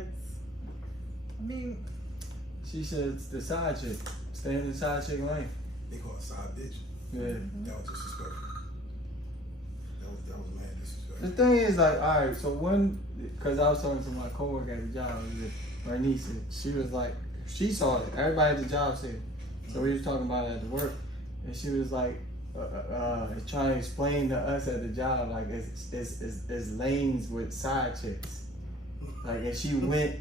I mean, she said the side chick. Stay in the side chick lane. They call it side bitch. Yeah. That was disrespectful. That was mad disrespectful. The thing is, like, all right, so because I was talking to my coworker at the job, my niece, she was like, she saw it. Everybody at the job said it. So we was talking about it at work, and she was like, trying to explain to us at the job, like, it's lanes with side chicks. Like, and he went.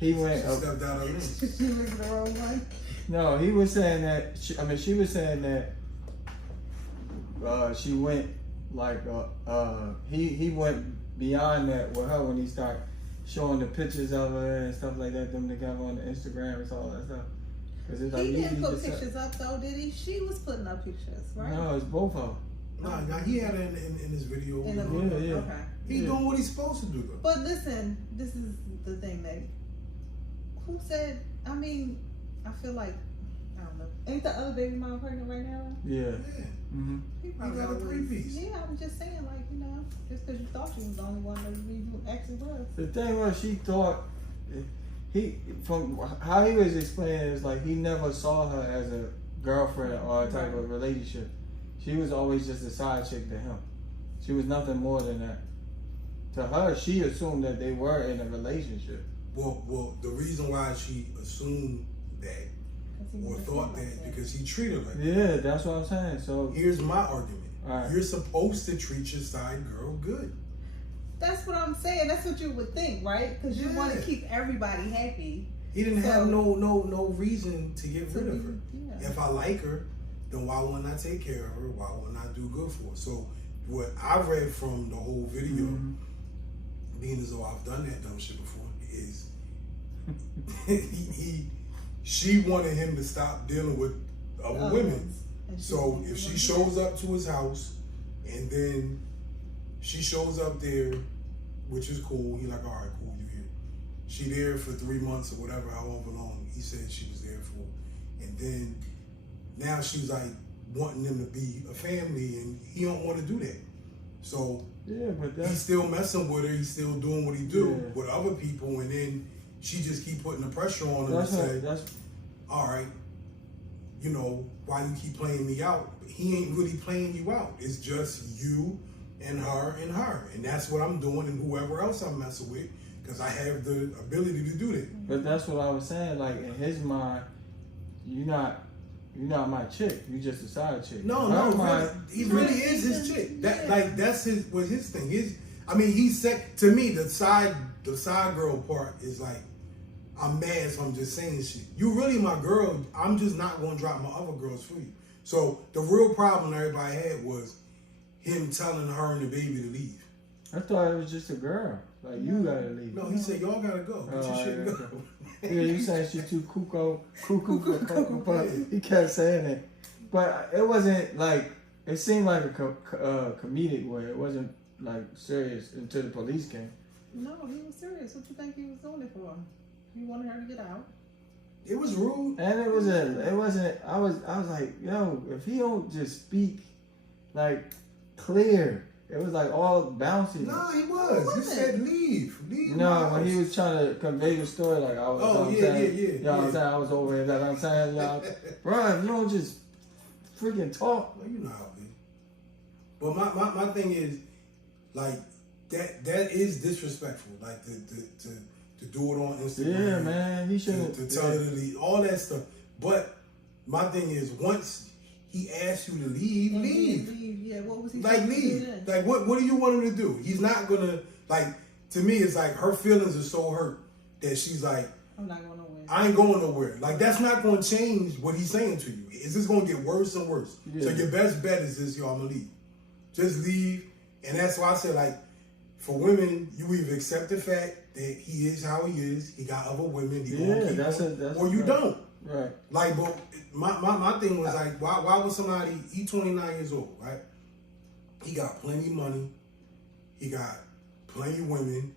She stepped out of the room. she was the wrong one. No, he was saying that. She was saying that. She went like he went beyond that with her when he started showing the pictures of her and stuff like that, them together on the Instagram and all that stuff. Cause it's like, he didn't put pictures up though, did he? She was putting up pictures, right? No, it's both of them. Nah, he had it in his video. In the video, yeah. okay. He doing what he's supposed to do though. But listen, this is the thing that who said? I mean, I feel like I don't know. Ain't the other baby mom pregnant right now? Yeah. Yeah. Mm-hmm. He He got a 3-piece. Yeah, I'm just saying, like, you know, just because you thought she was the only one, doesn't mean you actually was. The thing was, she thought from how he was explaining it, is like he never saw her as a girlfriend or a type of relationship. She was always just a side chick to him. She was nothing more than that. To her, she assumed that they were in a relationship. Well, the reason why she assumed that or thought that because he treated her like that. Yeah, that's what I'm saying. So here's my argument. Right. You're supposed to treat your side girl good. That's what I'm saying. That's what you would think, right? Because you want to keep everybody happy. He didn't have no reason to get rid of her. Yeah. If I like her, then why wouldn't I take care of her? Why wouldn't I do good for her? So what I read from the whole video, being as though I've done that dumb shit before, is she wanted him to stop dealing with other women. So if she shows up to his house and then she shows up there, which is cool, he like, all right, cool, you here. She there for 3 months or whatever, however long he said she was there for. And then now she's like wanting them to be a family and he don't want to do that. So but he's still messing with her, he's still doing what he do with other people, and then she just keep putting the pressure on him and say, all right, you know, why you keep playing me out? He ain't really playing you out. It's just you and her. And that's what I'm doing and whoever else I'm messing with, because I have the ability to do that. But that's what I was saying, like in his mind, you're not my chick. You just a side chick. No, he really is his chick. That that's his thing. He said to me the side girl part is like, I'm mad, so I'm just saying shit. You really my girl. I'm just not gonna drop my other girls for you. So the real problem everybody had was him telling her and the baby to leave. I thought it was just a girl. Like, you gotta leave. No, he said y'all gotta go. Get your shit go. Yeah, you saying she too cuckoo for Cocoa Puff. He kept saying it, but it wasn't like, it seemed like a comedic way. It wasn't like serious until the police came. No, he was serious. What you think he was doing it for? He wanted her to get out. It was rude. And it wasn't, I was like, yo, if he don't just speak like clear, it was like all bouncy. No, he was. He said leave. No, when he was trying to convey the story, like I was, yeah. You know what I'm saying? I was over here, like I'm saying, y'all, bro, you don't just freaking talk. Well, you know how it be. But my thing is, like, that is disrespectful. Like, to do it on Instagram. Yeah, man, he shouldn't. To tell her to leave, all that stuff. But my thing is, once he asked you to leave, leave. Yeah, what was he like, leave. Like, what do you want him to do? He's not gonna, like, to me, it's like her feelings are so hurt that she's like, I'm not going nowhere. I ain't going nowhere. Like, that's not gonna change what he's saying to you. It's just gonna get worse and worse. Yeah. So your best bet is just, yo, I'm gonna leave. Just leave. And that's why I said, like, for women, you either accept the fact that he is how he is, he got other women, he gonna keep them, or you don't. Right. Like, but my thing was like, why would somebody, he 29 years old, right? He got plenty of money, he got plenty of women.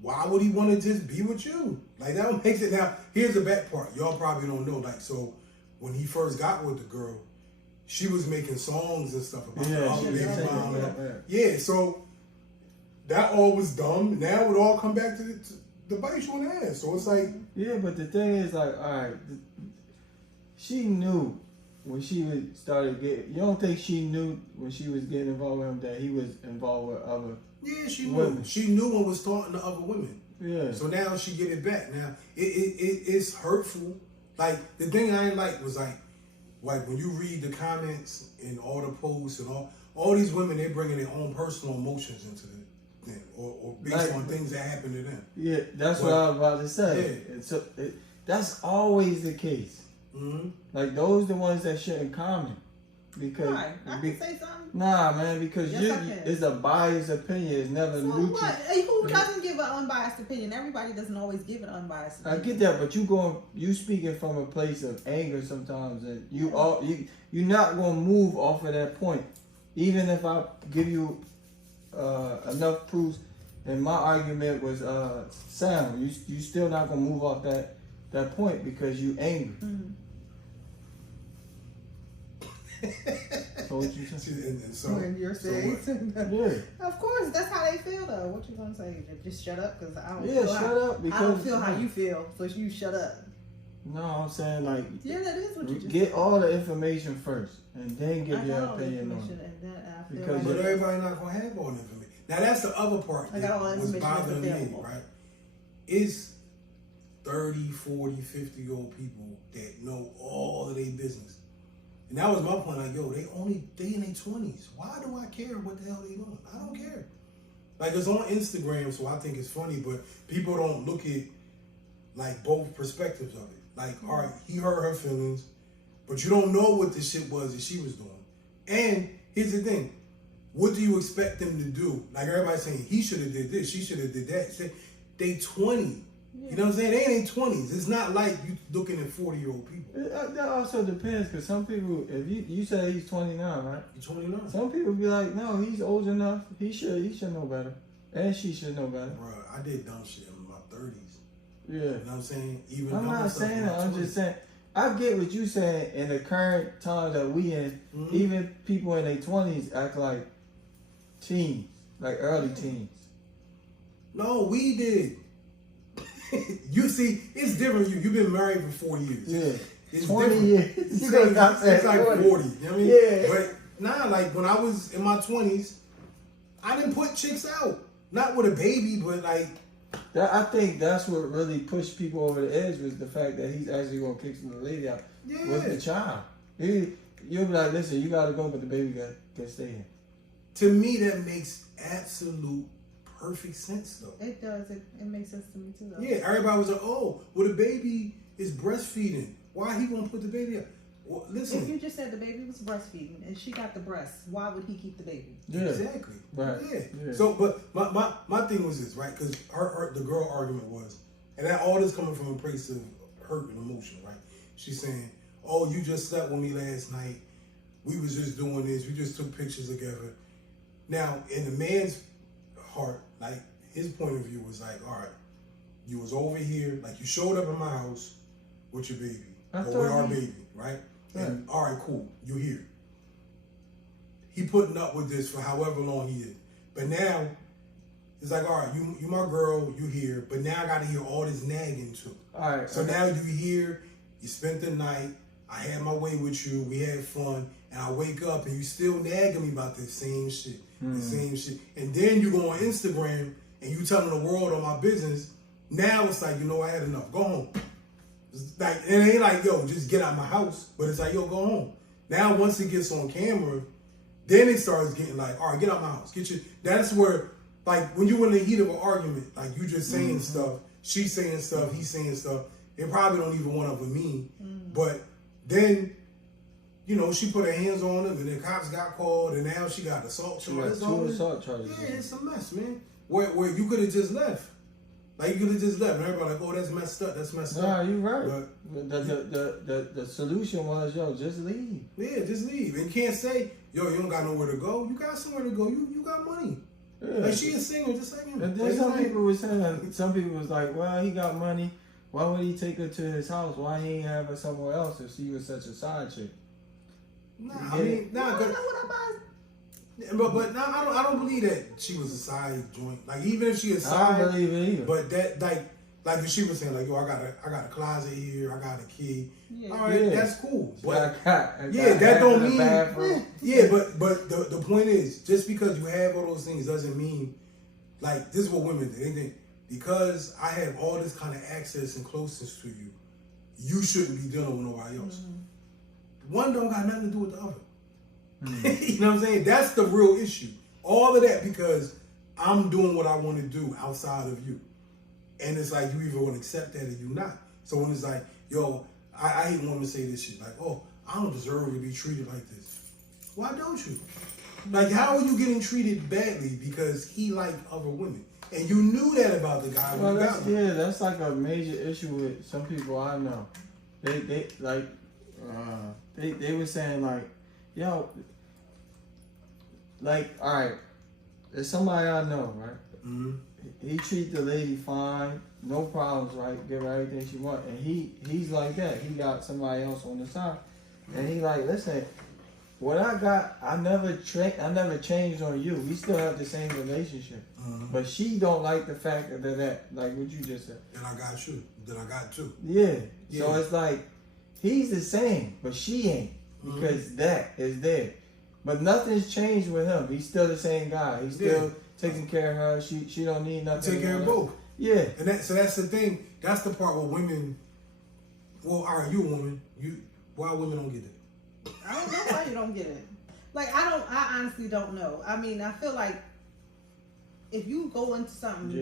Why would he want to just be with you? Like, that makes it. Now, here's the back part. Y'all probably don't know. Like, so when he first got with the girl, she was making songs and stuff about the other baby mom. Yeah, so that all was dumb. Now it all come back to to bite you in the ass. So it's like, yeah, but the thing is, like, all right, she knew when she started getting. You don't think she knew when she was getting involved with him that he was involved with other? Yeah, she knew. Women. She knew and was talking to other women. Yeah. So now she get it back. Now it's hurtful. Like the thing I ain't like was like when you read the comments and all the posts and all these women, they bringing their own personal emotions into the thing or based on things that happen to them. Yeah, that's what I was about to say. Yeah. And so that's always the case. Mm-hmm. Like those the ones that shouldn't comment because Right. I can say something. Nah, man, because Yes, it's a biased opinion. It's never So neutral. what? Hey, who doesn't give an unbiased opinion? Everybody doesn't always give an unbiased I opinion. get that, but you speaking from a place of anger sometimes, and you're not gonna move off of that point, even if I give you enough proofs, and my argument was sound. You still not gonna move off that point because you angry. Mm-hmm. So what you saying? And so, When you're saying, Yeah. of course, that's how they feel though. What you gonna say? Just shut up because I don't. Yeah, feel shut how, up because I don't feel how you feel, so you shut up. No, I'm saying like Yeah, that is what you just get said. all the information first, and then give I your got all the opinion on information, it. and then I feel Because but like everybody not gonna have all the information. Now that's the other part I got all that the was information bothering me, available. right? It's 30, 40, 50-year-old people that know all of their business. And that was my point, like, yo, they in their 20s. Why do I care what the hell they doing? I don't care. Like, it's on Instagram, so I think it's funny, but people don't look at, like, both perspectives of it. Like, all right, he hurt her feelings, but you don't know what the shit was that she was doing. And here's the thing. What do you expect them to do? Like, everybody's saying, he should have did this, she should have did that. They 20. You know what I'm saying? They ain't 20s. It's not like you looking at 40-year-old people. That also depends, because some people, if you say he's 29, right? You're 29. Some people be like, no, he's old enough. He should know better, and she should know better. Bro, I did dumb shit in my 30s. Yeah. You know what I'm saying? Even I'm not saying that. I'm just saying. I get what you saying. In the current time that we in, even people in their 20s act like teens, like early teens. No, we did. You see, it's different. You've been married for 40 years. Yeah. It's 20 different. years. It's like 40. You know what I mean? Yeah. But nah, like when I was in my 20s, I didn't put chicks out. Not with a baby, but like. I think that's what really pushed people over the edge was the fact that he's actually gonna kick some lady out with the child. You'll be like, listen, you gotta go, but the baby got stay here. To me, that makes absolute perfect sense, though. it does. It makes sense to me too. Though. Yeah, everybody was like, oh, well, the baby is breastfeeding. Why he won't put the baby up? Well, listen. If you just said the baby was breastfeeding and she got the breast, why would he keep the baby? Yeah. Exactly. Right. Yeah. So, but my thing was this, right? Because the girl argument was, and that all this coming from a place of hurt and emotion, right? She's saying, oh, you just slept with me last night. We was just doing this. We just took pictures together. Now, in the man's heart, like his point of view was like, all right, you was over here, like you showed up at my house with your baby, or with our baby, right? And all right, cool, you here. He putting up with this for however long he is, but now it's like, all right, you my girl, you here, but now I got to hear all this nagging too. All right. So now you here, you spent the night. I had my way with you. We had fun, and I wake up and you still nagging me about this same shit. The same shit. And then you go on Instagram and you telling the world on my business. Now it's like, you know, I had enough. Go home. It's like, it ain't like, yo, just get out of my house. But it's like, yo, go home. Now once it gets on camera, then it starts getting like, all right, get out of my house. That's where, like, when you in the heat of an argument, like you just saying stuff, she's saying stuff, he's saying stuff. They probably don't even want to mean. But then, you know, she put her hands on him, and then cops got called, and now she got assault charges. Two assault charges. Yeah, it's a mess, man. Where you could have just left. Like, you could have just left, and everybody like, oh, that's messed up, that's messed up. Nah, you right. But The solution was, yo, just leave. yeah, just leave. And you can't say, yo, you don't got nowhere to go. You got somewhere to go. You got money. Yeah. Like, she a singer, just like him. And then people was saying, some people was like, well, he got money. Why would he take her to his house? Why he ain't have her somewhere else if she was such a side chick? Nah, I mean, nah, No, cause, what about But no, I don't believe that she was a side joint. Like even if she a side, I don't believe it either. But that like she was saying, like yo, I got a closet here, I got a key. Yeah. All right, that's cool. But that don't mean. Yeah, but the point is, just because you have all those things doesn't mean like this is what women do. They think because I have all this kind of access and closeness to you, you shouldn't be dealing with nobody else. Mm-hmm. One don't got nothing to do with the other. Mm-hmm. You know what I'm saying? That's the real issue. All of that because I'm doing what I want to do outside of you. And it's like, you either want to accept that or you not. So when it's like, yo, I hate women say this shit. Like, oh, I don't deserve to be treated like this. Why don't you? Like, how are you getting treated badly because he liked other women? And you knew that about the guy when you got him. Yeah, that's like a major issue with some people I know. They were saying like, yo, like, all right, there's somebody I know, right? Mm-hmm. He treat the lady fine, no problems, right? Give her everything she want, and he's like that. He got somebody else on the side, and he like, listen, what I got, I never changed on you. We still have the same relationship, but she don't like the fact that like what you just said. Then I got you. Then I got two. Yeah. So it's like he's the same, but she ain't because that is there. But nothing's changed with him. He's still the same guy. He's still taking care of her. She don't need nothing. Take care of both. Yeah. And so that's the thing. That's the part where women. Well, all right, you a woman. Why women don't get it? I don't know why you don't get it. Like I honestly don't know. I mean, I feel like if you go into something,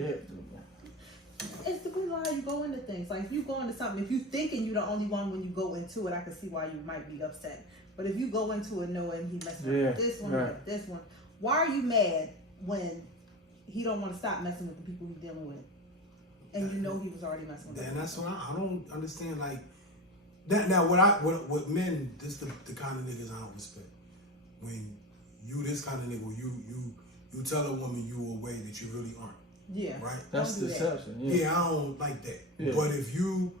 it's the reason why you go into things. Like if you go into something, if you thinking you're the only one when you go into it, I can see why you might be upset. But if you go into it knowing he messing with this one, with this one, why are you mad when he don't want to stop messing with the people he's dealing with, and you know he was already messing with them? And that's what I don't understand. Like that. Now, what men? This the kind of niggas I don't respect. When you this kind of nigga, you tell a woman you a way that you really aren't. Yeah. Right. That's deception. Yeah, I don't like that. Yeah. But if you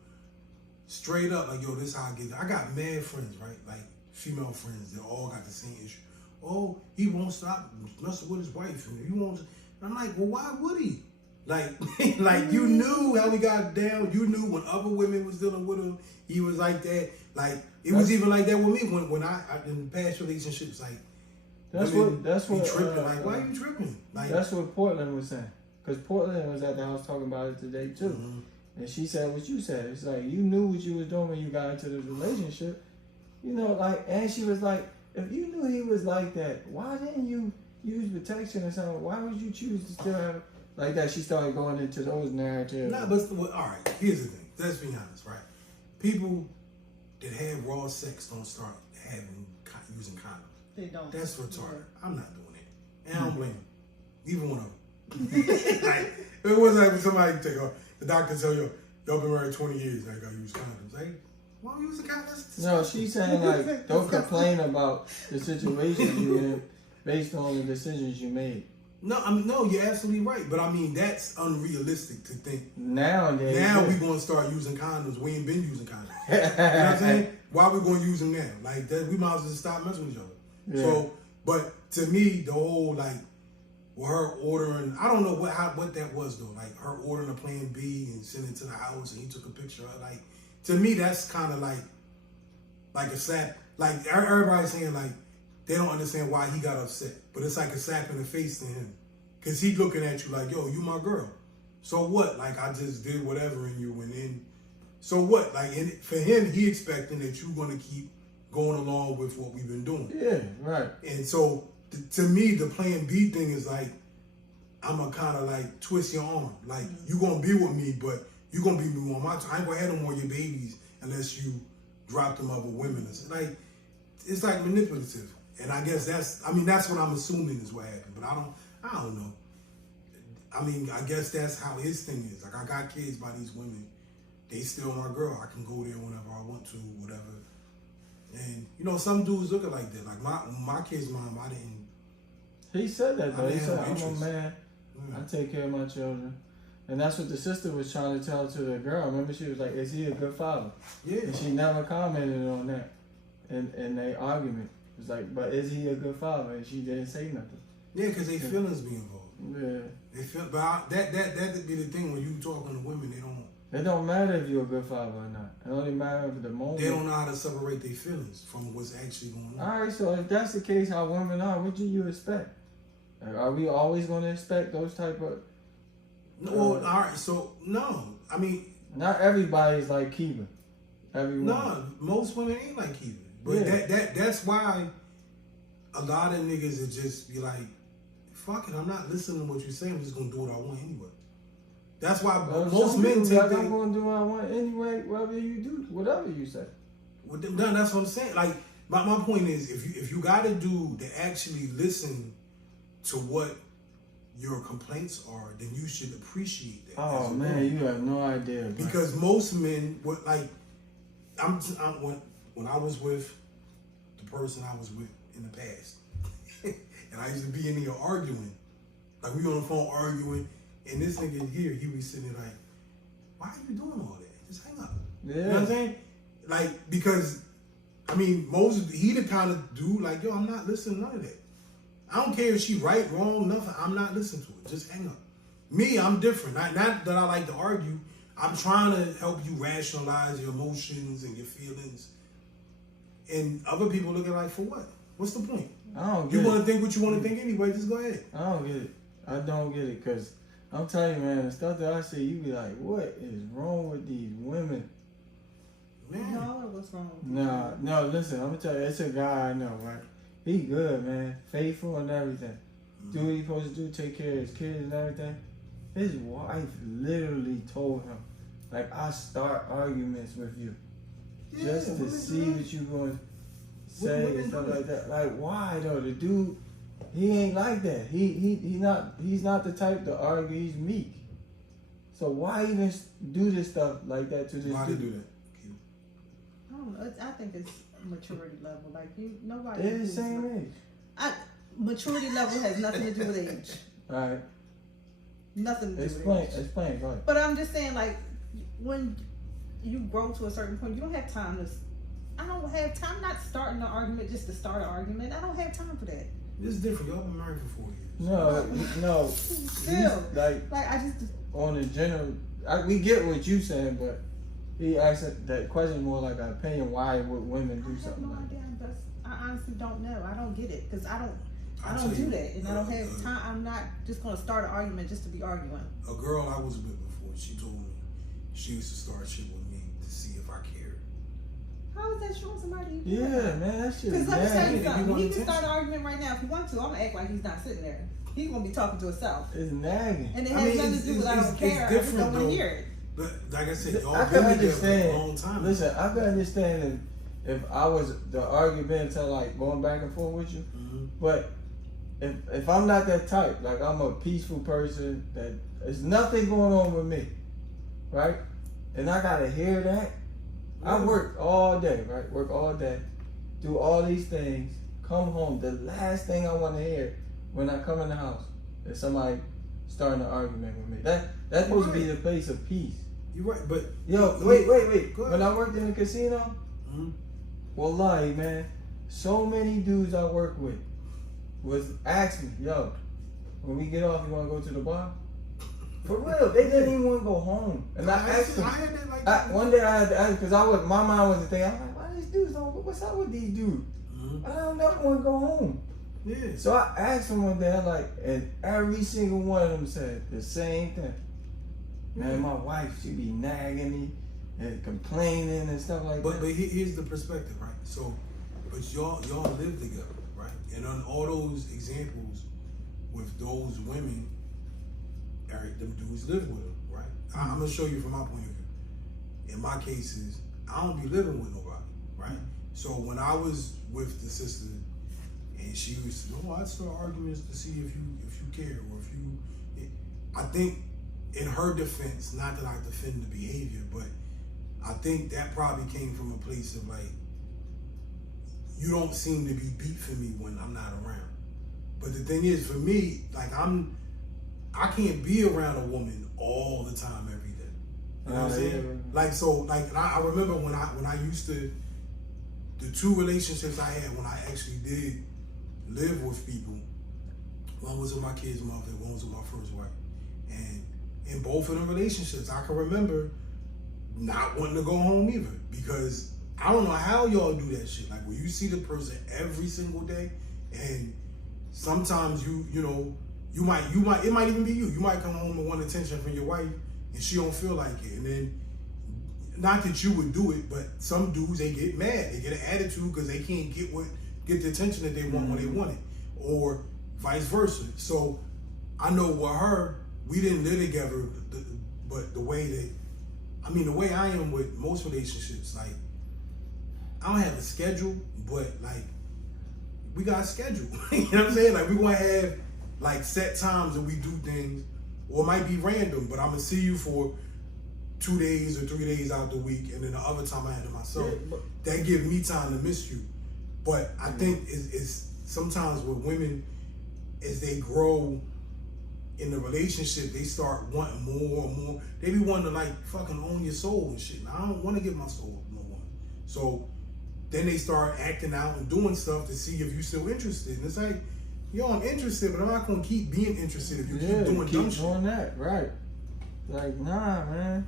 straight up like, yo, this how I get it. I got mad friends, right? Like female friends that all got the same issue. Oh, he won't stop messing with his wife, and he won't. And I'm like, well, why would he? Like, like you knew how he got down. You knew when other women was dealing with him, he was like that. Like it was even like that with me when I in past relationships. Like that's what tripping. Like why are you tripping? Like that's what Portland was saying. Because Portland was at the house talking about it today too, and she said what you said. It's like you knew what you was doing when you got into this relationship. You know, like, and she was like, if you knew he was like that, why didn't you use protection or something? Why would you choose to still have like that? She started going into those narratives. Nah, but all right. Here's the thing. Let's be honest, right? People that have raw sex don't start using condoms. They don't. That's retarded. I'm not doing it, and I don't blame them. Either one of them. Like it was like when somebody the doctor tell you, y'all been married 20 years, now you gotta use condoms. Like, why don't you use a condom? No, she's saying like, don't complain about the situation you're in based on the decisions you made. No, I mean, no, you're absolutely right. But I mean, that's unrealistic to think. Now we're going to start using condoms. We ain't been using condoms. You know what I'm saying? Why are we going to use them now? Like, that, we might as well just stop messing with each other. Yeah. So, but to me, the whole, like, well, her ordering, I don't know what that was, though. Like, her ordering a Plan B and sending it to the house, and he took a picture of it. Like, to me, that's kind of like a slap. Like, everybody's saying, like, they don't understand why he got upset. But it's like a slap in the face to him. Because he's looking at you like, yo, you my girl. So what? Like, I just did whatever in you. And then, so what? Like, for him, he expecting that you're going to keep going along with what we've been doing. Yeah, right. And so, to me, the Plan B thing is like, I'm going to kind of like twist your arm. Like, you're going to be with me, but you're going to be with me on my time. I ain't going to have no more of your babies unless you drop them other women. Like, it's like manipulative. And I guess that's what I'm assuming is what happened. But I don't know. I mean, I guess that's how his thing is. Like, I got kids by these women. They still my girl. I can go there whenever I want to, whatever. And, you know, some dudes look like that. Like, my kid's mom, I didn't. He said that, though. He said, I'm a man. Yeah. I take care of my children. And that's what the sister was trying to tell to the girl. Remember, she was like, is he a good father? Yeah. And she never commented on that in their argument. It's like, but is he a good father? And she didn't say nothing. Yeah, because they feelings be involved. Yeah. They feel, but that be the thing when you talking to women, It don't matter if you're a good father or not. It only matters for the moment. They don't know how to separate their feelings from what's actually going on. All right, so if that's the case, how women are, what do you expect? Like, are we always going to expect those type of? No, well, all right. So no, I mean, not everybody's like Kiva. Everyone. No, most women ain't like Kiva. But that's why a lot of niggas would just be like, fuck it, I'm not listening to what you're saying. I'm just gonna do what I want anyway. That's why most men take I'm gonna do what I want anyway. Whatever you do, whatever you say. Well, that's what I'm saying. Like my point is, if you got a dude that actually listen to what your complaints are, then you should appreciate that. Oh man, you have no idea. Bro. Because most men would like. When I was with the person I was with in the past, and I used to be in here arguing, like we on the phone arguing, and this nigga here, he was sitting there like, why are you doing all that? Just hang up. Yeah. You know what I'm saying? Like, because, I mean, Moses, he the kind of dude like, yo, I'm not listening to none of that. I don't care if she right, wrong, nothing. I'm not listening to it. Just hang up. Me, I'm different. Not that I like to argue. I'm trying to help you rationalize your emotions and your feelings. And other people look at it like, for what? What's the point? I don't get You want to think what you want to think anyway, just go ahead. I don't get it. I don't get it, because I'm telling you, man, the stuff that I see, you be like, what is wrong with these women? Man. No, what's wrong with you? No, listen, I'm going to tell you, it's a guy I know, right? He good, man. Faithful and everything. Do what he's supposed to do, take care of his kids and everything. His wife literally told him, like, I start arguments with you. Just to see what you going to say and stuff like that. Like, why though? The dude, he ain't like that. He's not the type to argue. He's meek. So why even do this stuff like that to this Why dude? they do that? I don't know. I think it's maturity level. Like nobody. They're the same age. Maturity level has nothing to do with age. All right. Nothing to do Explain. with age. Explain. Go ahead. But I'm just saying, like, when you grow to a certain point, you don't have time to. I don't have time. I'm not starting an argument just to start an argument. I don't have time for that. This is different. Y'all been married for 4 years. No. Still, like I just on the general. We get what you saying, but he asked that question more like an opinion. Why would women do something like that? I honestly don't know. I don't get it because I don't do that, and I don't have time. I'm not just gonna start an argument just to be arguing. A girl I was with before, she told me she used to start shit with me to see if I cared. How is that showing somebody? Yeah, man, that shit. Because let me tell you If you something. want He can attention. start an argument right now if he wants to. I'm gonna act like he's not sitting there. He's gonna be talking to himself, It's nagging. and it has nothing to do with I don't care. I just don't want to hear it. But like I said, y'all I been can together for a understand. long time. Listen, I can understand if I was the argument to like going back and forth with you, but if I'm not that type, like I'm a peaceful person that there's nothing going on with me, right? And I gotta hear that. I work all day, right? Work all day, do all these things, come home. The last thing I want to hear when I come in the house is somebody starting an argument with me. That's supposed to be the place of peace. You're right, but Yo, wait. Go ahead. When I worked in the casino, wallahi, man, so many dudes I work with was asking me, yo, when we get off, you want to go to the bar? For real, they didn't even want to go home. And I asked them. One day I had to ask because my mind was the thing. I'm like, why these dudes don't? What's up with these dudes? I don't never want to go home. Yeah. So I asked them one day, I'm like, and every single one of them said the same thing. Man, my wife, she be nagging me and complaining and stuff like that. But here's the perspective, right? So, but y'all live together, right? And on all those examples with those women, Eric, them dudes live with them, right? I'm gonna show you from my point of view. In my cases, I don't be living with nobody, right? So when I was with the sister, and she was, I'd start arguments to see if you care or if you. I think in her defense, not that I defend the behavior, but I think that probably came from a place of like, you don't seem to be beat for me when I'm not around. But the thing is, for me, like I can't be around a woman all the time every day. You know what I'm saying? Like, so, like, I remember when I used to the 2 relationships I had when I actually did live with people, one was with my kid's mother, one was with my first wife. And in both of them relationships, I can remember not wanting to go home either, because I don't know how y'all do that shit. Like, when you see the person every single day, and sometimes it might even be you. You might come home and want attention from your wife, and she don't feel like it. And then, not that you would do it, but some dudes, they get mad. They get an attitude because they can't get the attention that they want when they want it, or vice versa. So I know with her, we didn't live together, but the way I am with most relationships, like, I don't have a schedule, but like, we got a schedule. You know what I'm saying? Like, we gonna have like set times that we do things, or it might be random, but I'm gonna see you for 2 days or 3 days out the week, and then the other time I had to myself. Yeah, that gives me time to miss you. But I think it's sometimes with women, as they grow in the relationship, they start wanting more and more. They be wanting to like fucking own your soul and shit. And I don't want to give my soul to no woman. So then they start acting out and doing stuff to see if you're still interested. And it's like, yo, I'm interested, but I'm not gonna keep being interested if you keep doing dumb shit. Doing that, right? Like, nah, man.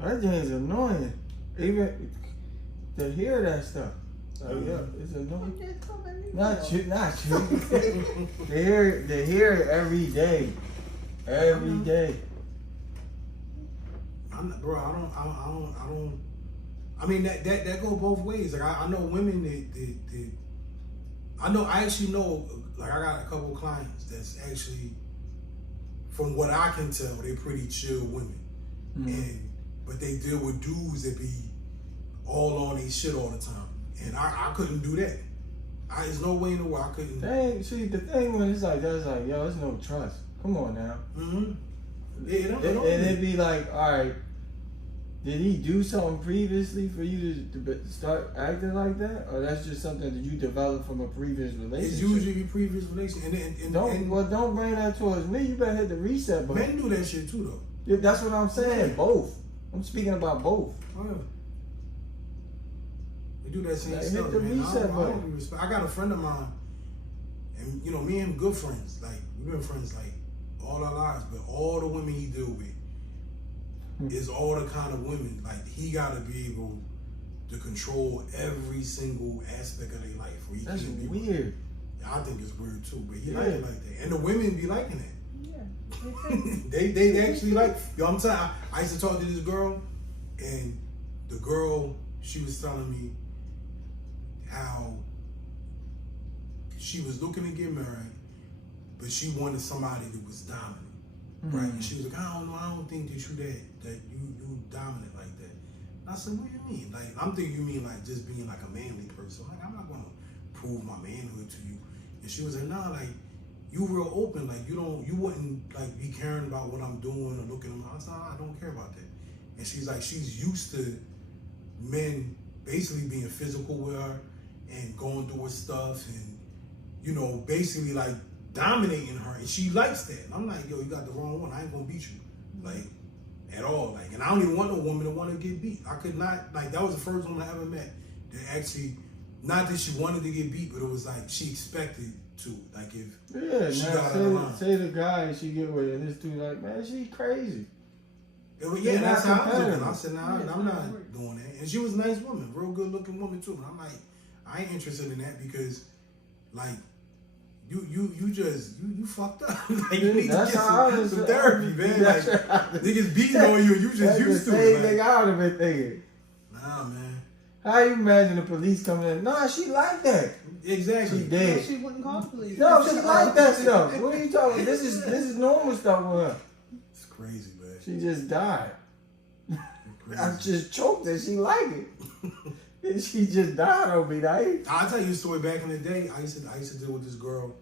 That thing's annoying. Even to hear that stuff. Like, yeah, it's annoying. Not you. to hear it every day. Every day. I'm not, bro, I don't. I mean, that go both ways. Like, I know women that I actually know, like, I got a couple of clients that's actually, from what I can tell, they're pretty chill women. But they deal with dudes that be all on their shit all the time. And I couldn't do that. There's no way in the world I couldn't. See, the thing when it's like that, it's like, yo, there's no trust. Come on now. Yeah, and it'd be like, all right, did he do something previously for you to start acting like that? Or that's just something that you developed from a previous relationship? It's usually a previous relationship. Don't bring that towards me. You better hit the reset button. Men do that shit too, though. Yeah, that's what I'm saying. Yeah. Both. I'm speaking about both. Oh, yeah. They do that same like, stuff, hit the man. reset button. I got a friend of mine, and me and him good friends. Like, we've been friends like all our lives, but all the women he deal with is all the kind of women, like, he gotta be able to control every single aspect of their life. Where he That's be weird. I think it's weird too, but he like it like that. And the women be liking it. They actually like, yo, I'm telling you, I used to talk to this girl, and the girl, she was telling me how she was looking to get married, but she wanted somebody that was dominant, right? And she was like, I don't think that you dominant like that. And I said, what do you mean? Like, I'm thinking you mean like just being like a manly person. Like, I'm not gonna prove my manhood to you. And she was like, nah, like, you real open, like, you wouldn't like be caring about what I'm doing or looking at them. I said, I don't care about that. And she's like, she's used to men basically being physical with her and going through her stuff and, basically like dominating her, and she likes that. And I'm like, yo, you got the wrong one. I ain't gonna beat you, like, at all. Like, and I don't even want no woman to want to get beat. I could not, like, that was the first woman I ever met that actually, not that she wanted to get beat, but it was like she expected to. Like, if she got out of line. Say the guy and she get with it, and this dude like, man, she crazy. Yeah, that's how I was looking. I said, nah, I'm not doing that. And she was a nice woman, real good looking woman too. And I'm like, I ain't interested in that because, like, you fucked up. Like, you need to get some therapy, man. Like, niggas beating on you, just used to it. Like, I would have been thinking, nah, man. How you imagine the police coming in? Nah, she like that. Exactly. She dead. No, she wouldn't call the police. No, she like that stuff. What are you talking about? This is normal stuff with her. It's crazy, man. She just died. I just choked her. She like it. And she just died on me. I'll tell you a story. Back in the day, I used to deal with this girl,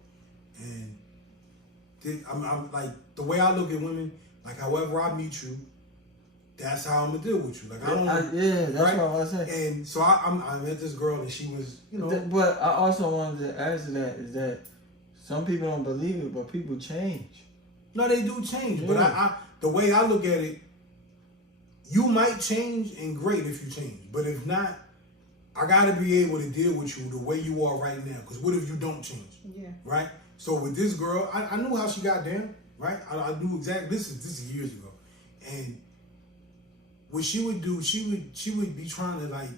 and I'm like, the way I look at women, like, however I meet you, that's how I'm gonna deal with you. Like, I don't. That's right? What I was saying. And so I met this girl, and she was, But I also wanted to add to that is that some people don't believe it, but people change. No, they do change. Yeah. But the way I look at it, you might change, and great if you change. But if not, I gotta be able to deal with you the way you are right now. Because what if you don't change? Yeah. Right? So with this girl, I knew how she got down, right? I knew exactly, this is years ago. And what she would do, she would be trying to like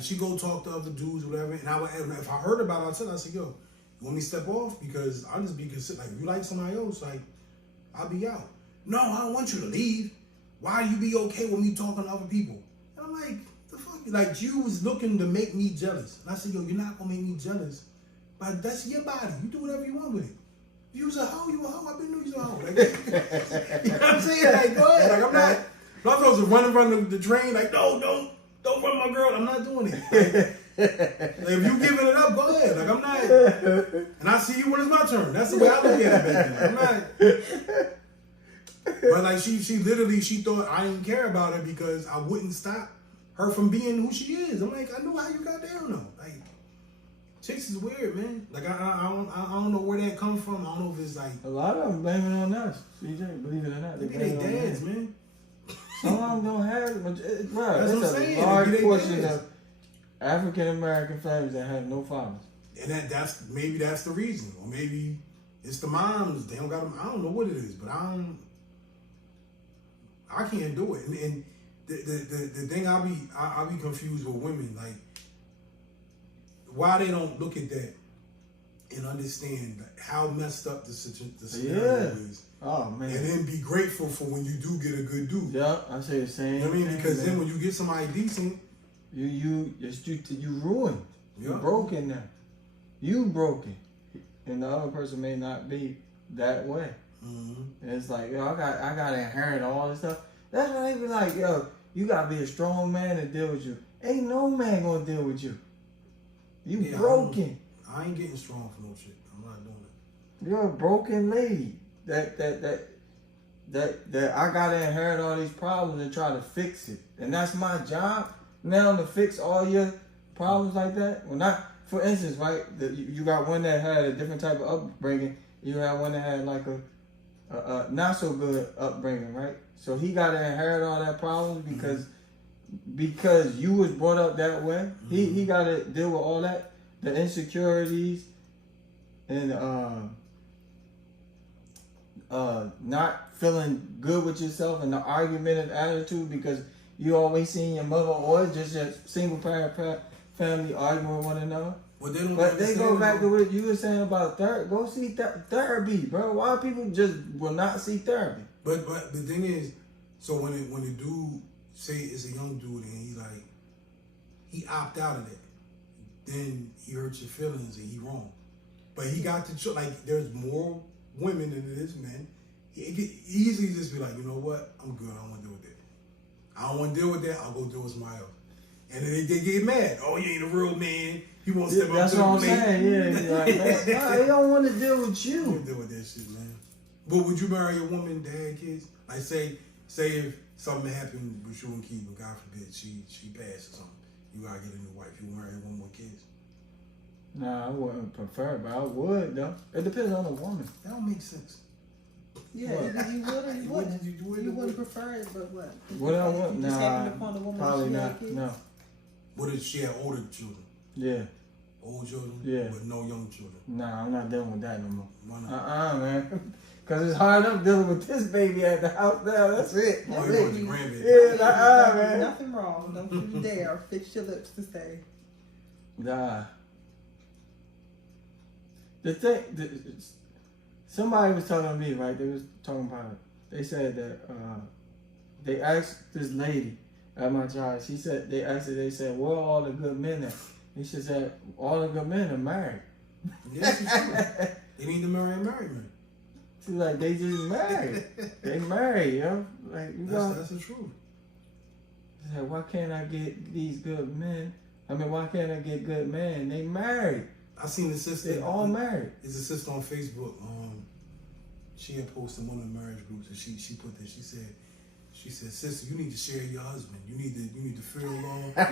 she go talk to other dudes or whatever. And if I heard about it, I said, yo, you want me to step off? Because I'll just be considered, like, if you like somebody else, like, I'll be out. No, I don't want you to leave. Why you be okay with me talking to other people? And I'm like, the fuck? Like, you was looking to make me jealous. And I said, yo, you're not gonna make me jealous. But that's your body. You do whatever you want with it. If you was a hoe, you a hoe. I've been knew you was a hoe. Like, you know what I'm saying? Like, go ahead. Like, I'm not supposed to run the drain. Like, no, don't run my girl. I'm not doing it. Like, if you giving it up, go ahead. Like, I'm not. And I see you when it's my turn. That's the way I look at it, baby. I'm not. But like, she literally, she thought I didn't care about her because I wouldn't stop her from being who she is. I'm like, I knew how you got down though. Like, chicks is weird, man. Like, I don't know where that comes from. I don't know if it's like, a lot of them blame it on us. CJ, believe it or not, they blame it on dads, man. Some of them don't have it, but bro, That's it's what I'm a saying. large portion of African American families that have no fathers. And that's the reason, or maybe it's the moms. They don't got them. I don't know what it is, but I can't do it. And the thing I be confused with women, like, why they don't look at that and understand how messed up the scenario is. Oh man. And then be grateful for when you do get a good dude. Yeah, I say the same. You know what I mean? Because man. then when you get somebody decent, you ruined. Yeah. You broken now. You broken. And the other person may not be that way. Mm-hmm. And it's like, yo, I got to inherit all this stuff. That's why they be like, yo, you got to be a strong man to deal with you. Ain't no man going to deal with you. You broken. I ain't getting strong for no shit. I'm not doing it. You're a broken lady. That I gotta inherit all these problems and try to fix it. And that's my job now, to fix all your problems like that. Well, not, for instance, right, you got one that had a different type of upbringing. You had one that had like a not so good upbringing, right? So he gotta inherit all that problems because you was brought up that way. Mm-hmm. He gotta deal with all that, the insecurities and not feeling good with yourself and the argumentative attitude because you always seen your mother or just a single parent family arguing with one another. Well, they go back to what you were saying about therapy. Go see therapy, bro. Why people just will not see therapy? But the thing is, so when the dude say it's a young dude and he opt out of that, then he hurts your feelings and he wrong. But he got to like, there's more women than it is men. He could easily just be like, you know what? I'm good. I don't want to deal with that. I don't want to deal with that. I'll go deal with somebody else. And then they get mad. Oh, you ain't a real man. You won't step up to the plate. That's what I'm saying. Yeah. Like, nah, they don't want to deal with you. You don't deal with that shit, man. But would you marry a woman that had kids? Like, say if something happened with you and Keith, but God forbid she passed or something, you gotta get a new wife. You marry a woman with kids? Nah, I wouldn't prefer it, but I would though. It depends on the woman. That don't make sense. Yeah, either you would or you wouldn't. You wouldn't prefer it, but what? What I want? Nah, just happened upon the woman probably she not. had kids? No. What if she had older children? Yeah. Old children? Yeah. But no young children? Nah, I'm not dealing with that no more. Why not? Man. Because it's hard enough dealing with this baby at the house now. That's it. Oh, That's you it. want your grandbaby? Yeah, man. Nothing wrong. Don't you dare fix your lips to say. Nah. The thing, somebody was talking to me, right? They was talking about it. They said that they asked this lady at my job. She said they said, "Where are all the good men at?" And she said, "All the good men are married." Yes, true. They need to marry a married man. She's like, they just married. They married, yo. Like, that's the truth. She said, why can't I get these good men? Why can't I get good men? They married. I seen the sister. They all married. There's a sister on Facebook. She had posted one of the marriage groups, and she put this. She said, sister, you need to share your husband. You need to feel love. That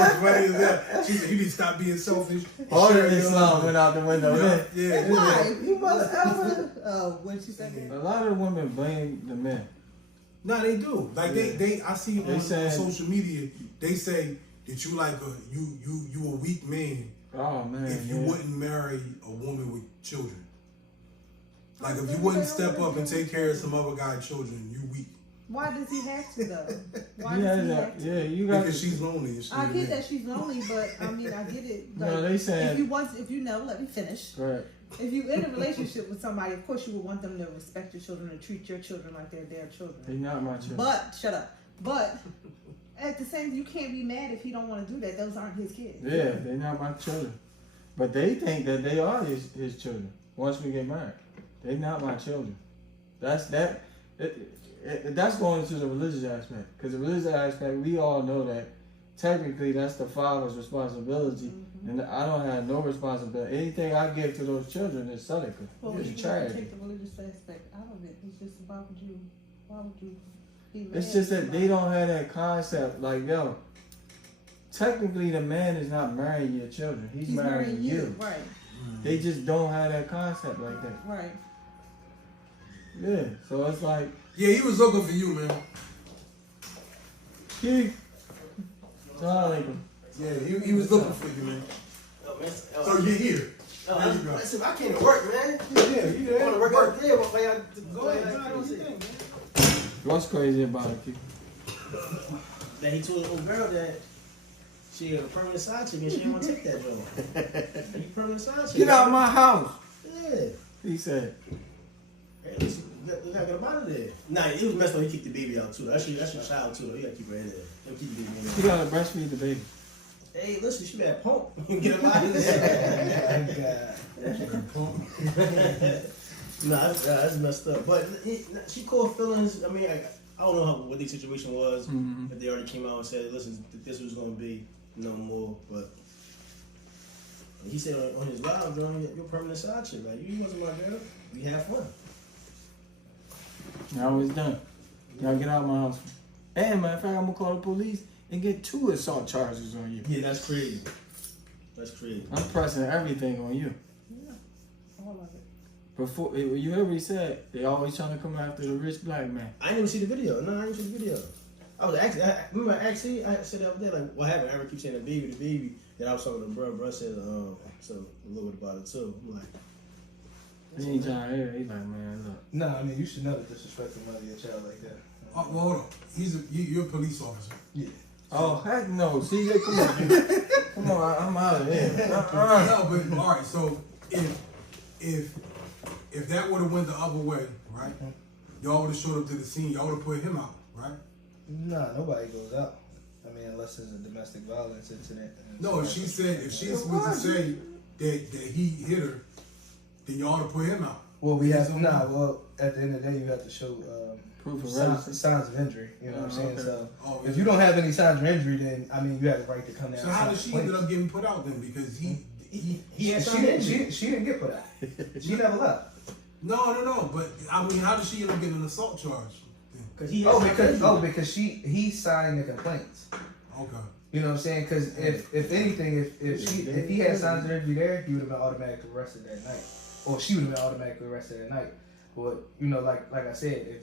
was funny as hell. She said, you need to stop being selfish. All of Islam went out the window. Yeah. Why? You must ever. When she said that. A lot of women blame the men. No, they do. Like they I see They on said- social media. They say that you like you a weak man Oh man, if you yeah. wouldn't marry a woman with children. Like if you wouldn't step up and take care of some other guy's children, you weak. Why does he have to though? Why Yeah, does he have to? yeah, you got Because she's lonely. And I get that she's lonely, but I mean, I get it. Like, No, they said- if you know, let me finish. Right. If you're in a relationship with somebody, of course you would want them to respect your children and treat your children like they're their children. They not my children. But shut up. But at the same, you can't be mad if he don't want to do that. Those aren't his kids. Yeah, they not my children. But they think that they are his children once we get married. They not my children. That's that. That's going into the religious aspect. Because the religious aspect, we all know that technically that's the father's responsibility, and I don't have no responsibility. Anything I give to those children is sadaqah. Well, It's you have to charity. take the religious aspect out of it. It's just why would you be mad It's just at that they don't have that concept. Like, yo, technically the man is not marrying your children. He's marrying you. Right. They just don't have that concept like that. Right. Yeah, so it's like, Yeah, he was looking for you, man. Keith. Assalamualaikum. Yeah, he was looking for you, man. So you're here. There you go. Listen, I came to work, man. Yeah, you I there. want to work out there. What y'all Go ahead, try to do your thing, man. What's crazy about it, Keith? That he told the old girl that she had a permanent side chick and she didn't want to take that job. You permanent side chick. Get out of my house. Yeah. He said. Hey, listen, we gotta get him out of there. Nah, it was messed up. He kicked the baby out too. That's your child too. You gotta keep her in there. Don't keep the baby in You there. gotta breastfeed the baby. Hey, listen, she bad pump. Get him out of there. Nah, that's messed up. But she caught feelings. I mean, I don't know what the situation was. Mm-hmm. If they already came out and said, listen, this was going to be no more. But he said on his live, girl, you're permanent side chick. Like, you wasn't my girl. We have fun. Now it's done. Y'all get out of my house. And matter of fact, I'm gonna call the police and get 2 assault charges on you. Yeah, that's crazy. That's crazy. I'm pressing everything on you. Yeah. All of it. Before you heard what he said, they always trying to come after the rich black man. I didn't even see the video. No, I didn't see the video. I was actually, remember actually, I said the other day, like, what happened? I keep saying the baby. Then I was talking to the bro said, so a little bit about it too. I'm like, He ain't trying to hear it. He like, man, look. No, I mean, you should never disrespect the mother of your child like that. Well, hold on. You're a police officer. Yeah. Oh, heck no. See, come on, dude. Come on, I'm out of here. No, but all right. So if that would have went the other way, right? Y'all would have showed up to the scene. Y'all would have put him out, right? Nah, nobody goes out. I mean, unless it's a domestic violence incident. No, if she's supposed to say that he hit her, then y'all ought to put him out. Well, well, at the end of the day, you have to show Proof of signs of injury. You know what I'm saying? Okay. So Oh, if you don't have any signs of injury, then I mean, you have the right to come down. So how did she end up getting put out then? Because he had She something in you. didn't get put out. She never left. No. But I mean, how did she end up getting an assault charge? because he had Because he signed the complaints. Okay. You know what I'm saying? Because if anything, if he had signs of injury there, he would have been automatically arrested that night, or she would have been automatically arrested that night. But you know, like I said, if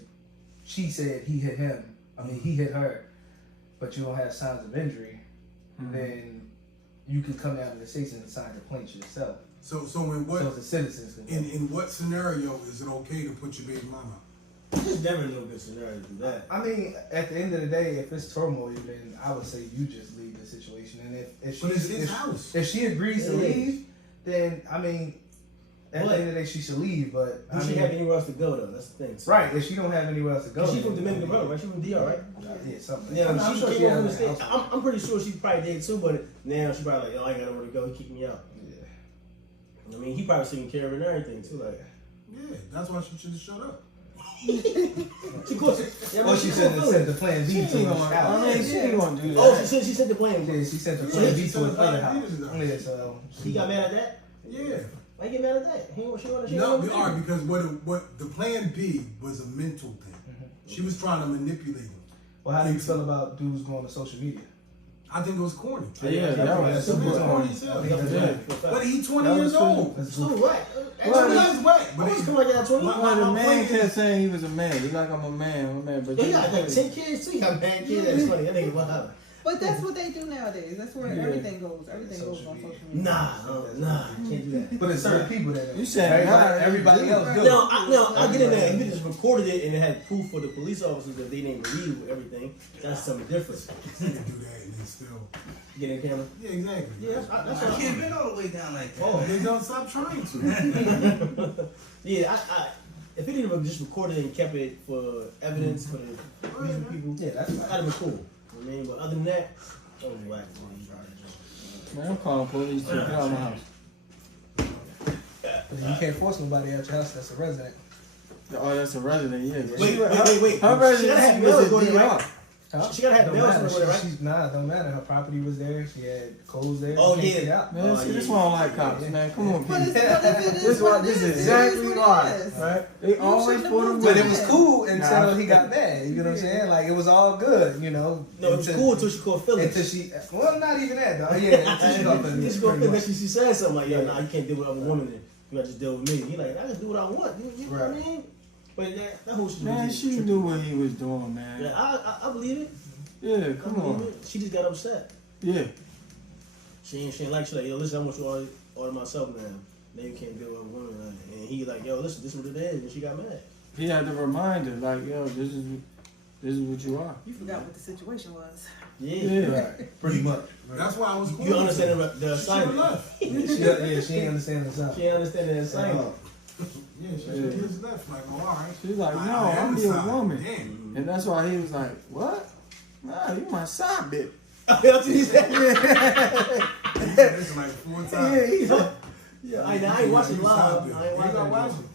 she said he hit him, I mean he hit her, but you don't have signs of injury, then you can come down to the station and sign complaints yourself. So in what So the citizens can. in what scenario is it okay to put your baby mama out? There's never no good scenario to do that. I mean, at the end of the day, if it's turmoil, then I would say you just leave the situation. And if But it's his house. if she agrees to It is. leave, then I mean, at the end of the day, she should leave. But You should have anywhere else to go though. That's the thing. right, if she don't have anywhere else to go, She's then, from Dominican Republic, right? She's from DR, right? Yeah, something. Yeah, I'm she sure came she over has the a state. house. I'm pretty sure she probably did too, but now she probably like, oh, I ain't got nowhere to go. He kicked me out. Yeah. I mean, he probably taking care of her and everything too. Like, Yeah, that's why she should have shut up. she caught. Well, she sent the plan B to She ain't his gonna, house. I mean, she ain't gonna do that. Oh, she said the blame. Yeah, she sent the Yeah, plan she B sent to his the other plan B house. to the- Yeah, so He got mad at that. Yeah. Why you get mad at that? He don't. She don't. She No, don't. all right, because what the plan B was a mental thing. She was trying to manipulate him. well, how do you feel about dudes going to social media? I think it was corny. Yeah, that was It was corny as hell. Yeah. But he 20 That years was old. That's So goofy. what? Well, that's whack. But Always come like y'all 20. Well, the man kept saying he was a man. He like, I'm a man. But Yeah, he got like 10 kids too. He got bad kids. That's funny. That nigga wild. But that's what they do nowadays. That's where everything goes. Everything goes on social media. Nah, I can't do that. But it's certain people that You said everybody else do. No, I get in there. If you just recorded it and it had proof for the police officers that they didn't believe with everything, that's something different. you can do that and then still. Get in camera. Yeah, exactly. Yeah, that's I what can't been all the way down like that. Oh, they don't stop trying to. Yeah, I if he didn't just recorded it and kept it for evidence for the reason people, Yeah, that's that'd have been cool. I mean, but other than that, that was whack. Man, I'm calling police to get out of my house. You can't force nobody out your house that's a resident. Oh, that's a resident, yeah. Wait. Her resident was a DR. Huh? She gotta have Don't mail matter. somewhere, right? Nah, it don't matter. Her property was there. She had clothes there. Oh, She can't yeah. get out. Man, see, this why I don't like cops, man. Come on, But people. this This is exactly why, right? They always shouldn't put have them But it Yeah. was cool until Nah. he got mad. You know what I'm saying? Like it was all good, you know. No, it was cool until she called Phillips. Until she, well, not even that though. Yeah, until she got This Phillips. girl pretty much. she said something like, "Yo, nah, you can't deal with other women. Then you gotta just deal with me." He like, "I just do what I want." You know what I mean? But that whole shit. Man, was she trippy. knew what he was doing, man. Yeah, I believe it. Yeah, come I believe on. it. She just got upset. Yeah. She ain't like, yo, listen, I want you all to myself now. Now you can't deal with other women. And he like, yo, listen, this is what it is. And she got mad. He had to remind her, like, yo, this is what you are. You forgot what the situation was. Yeah. Yeah. Right, pretty much. That's why I was cool. You understand the She assignment. left. She ain't understand the sound. She understand the assignment. Yeah, she just left. Like, oh, all right. She's like, I no, I'm am your sorry. woman. Damn. And that's why he was like, what? Nah, you my side bitch. That's what he said. It's like 4 times. Yeah, he's like, Yeah, I ain't watching live. You I ain't not watching. watching.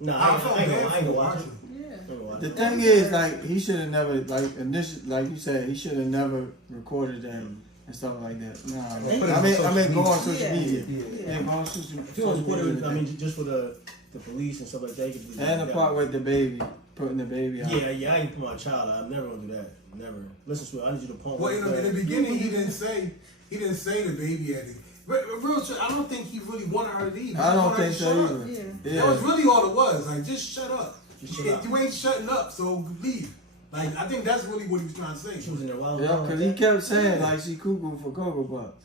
No, I I felt ain't bad gonna for watch it. watching. Yeah. the thing is, like, he should have never, like, initially, like you said, he should have never recorded that and stuff like that. Nah, I mean, go on social Yeah. media. Yeah. Yeah, go on social If you want to put media. it, I mean, just for the police and stuff like that. You can And the part with the baby, putting the baby out. Yeah, I ain't put my child out. I'm never gonna do that. Never. Listen, Sweet, I need you to pump. Well, in the beginning, he didn't say the baby had it. But real shit, I don't think he really wanted her to leave. I don't He wanted her think to so shut up. either. Yeah. Yeah. That was really all it was. Like, just shut up. Just shut up. You ain't shutting up, so leave. Like, I think that's really what he was trying to say. She was in there wild. Yeah, because he kept saying, like, she cuckoo for Cocoa Puffs.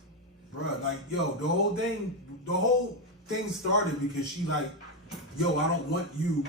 Bruh, like, yo, the whole thing started because she like, yo, I don't want you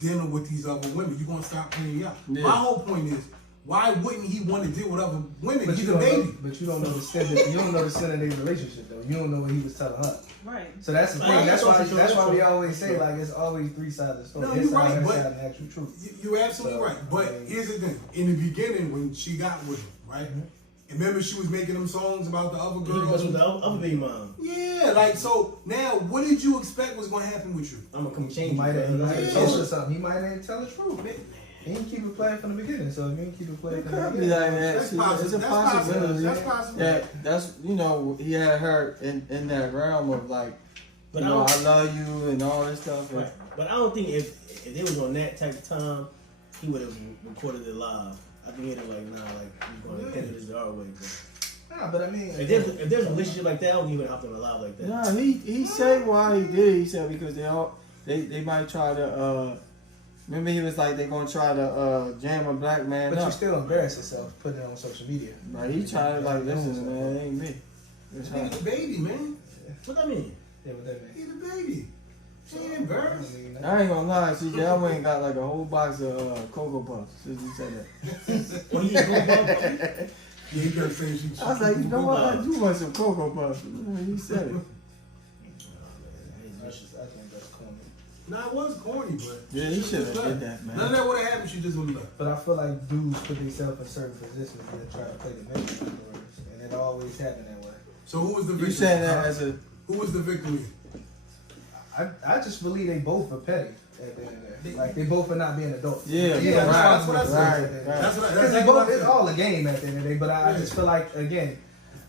dealing with these other women. You gonna stop playing me out. Yeah. My whole point is, why wouldn't he want to deal with other women? But He's you a don't baby. know. But you don't know the extent. You don't know the extent of their relationship though. You don't know what he was telling her. Right. So that's the thing. Right. That's why we always say like it's always 3 sides of the story. No, His you're side, right, her but- side, and the actual truth. You're absolutely So, right. But I mean- here's the thing. In the beginning, when she got with him, right? And remember she was making them songs about the other He girls? was with the other baby mom. Yeah, like, so now what did you expect was going to happen with you? I'm gonna come He change. might have Yeah. told her something. He might have tell the truth. He didn't keep it playing from the beginning. So if he didn't keep it playing It from the could be beginning, like that. That's See, possible. it's a That's possible. possibility. That's possible. That's, you know, he had her in that realm of like, But you I know, don't- I love you and all this stuff. And, Right. But I don't think if they was on that type of time, he would have recorded it live. I think he'd have like, nah, like we're gonna handle this our way. But nah, but I mean, if there's a relationship like that, I don't think he would have hopped on live like that. nah, he said why he did. He said because they might try to. Remember he was like they gonna try to jam a black man but you up. still embarrass yourself putting it on social media. Right, he trying to like listen, man, it ain't me. It's her. He's a baby, man. What that mean? Yeah, what that mean? He's a baby. She ain't embarrassed. I mean, I ain't gonna lie, see, that one got like a whole box of Cocoa Puffs since you said that. When he go back, Yeah, he kept saying she. I was like, you know what? I do want some Cocoa Puffs. He said it. I think that's corny. Nah, it was corny, but Yeah, he she should just have left. did that, None of man. that would have happened. She just would have left. But I feel like dudes put themselves in certain positions and then try to play the victim afterwards, and it always happened that way. So who was the You victim? saying that as a Who was the victim? I just believe they both are petty at the end of the day. Like they both are not being adults. Yeah, Yeah, right, that's what I said. right. That's what I. Because That's they what both, I it's said. all a game at the end of the day. But I just feel like, again,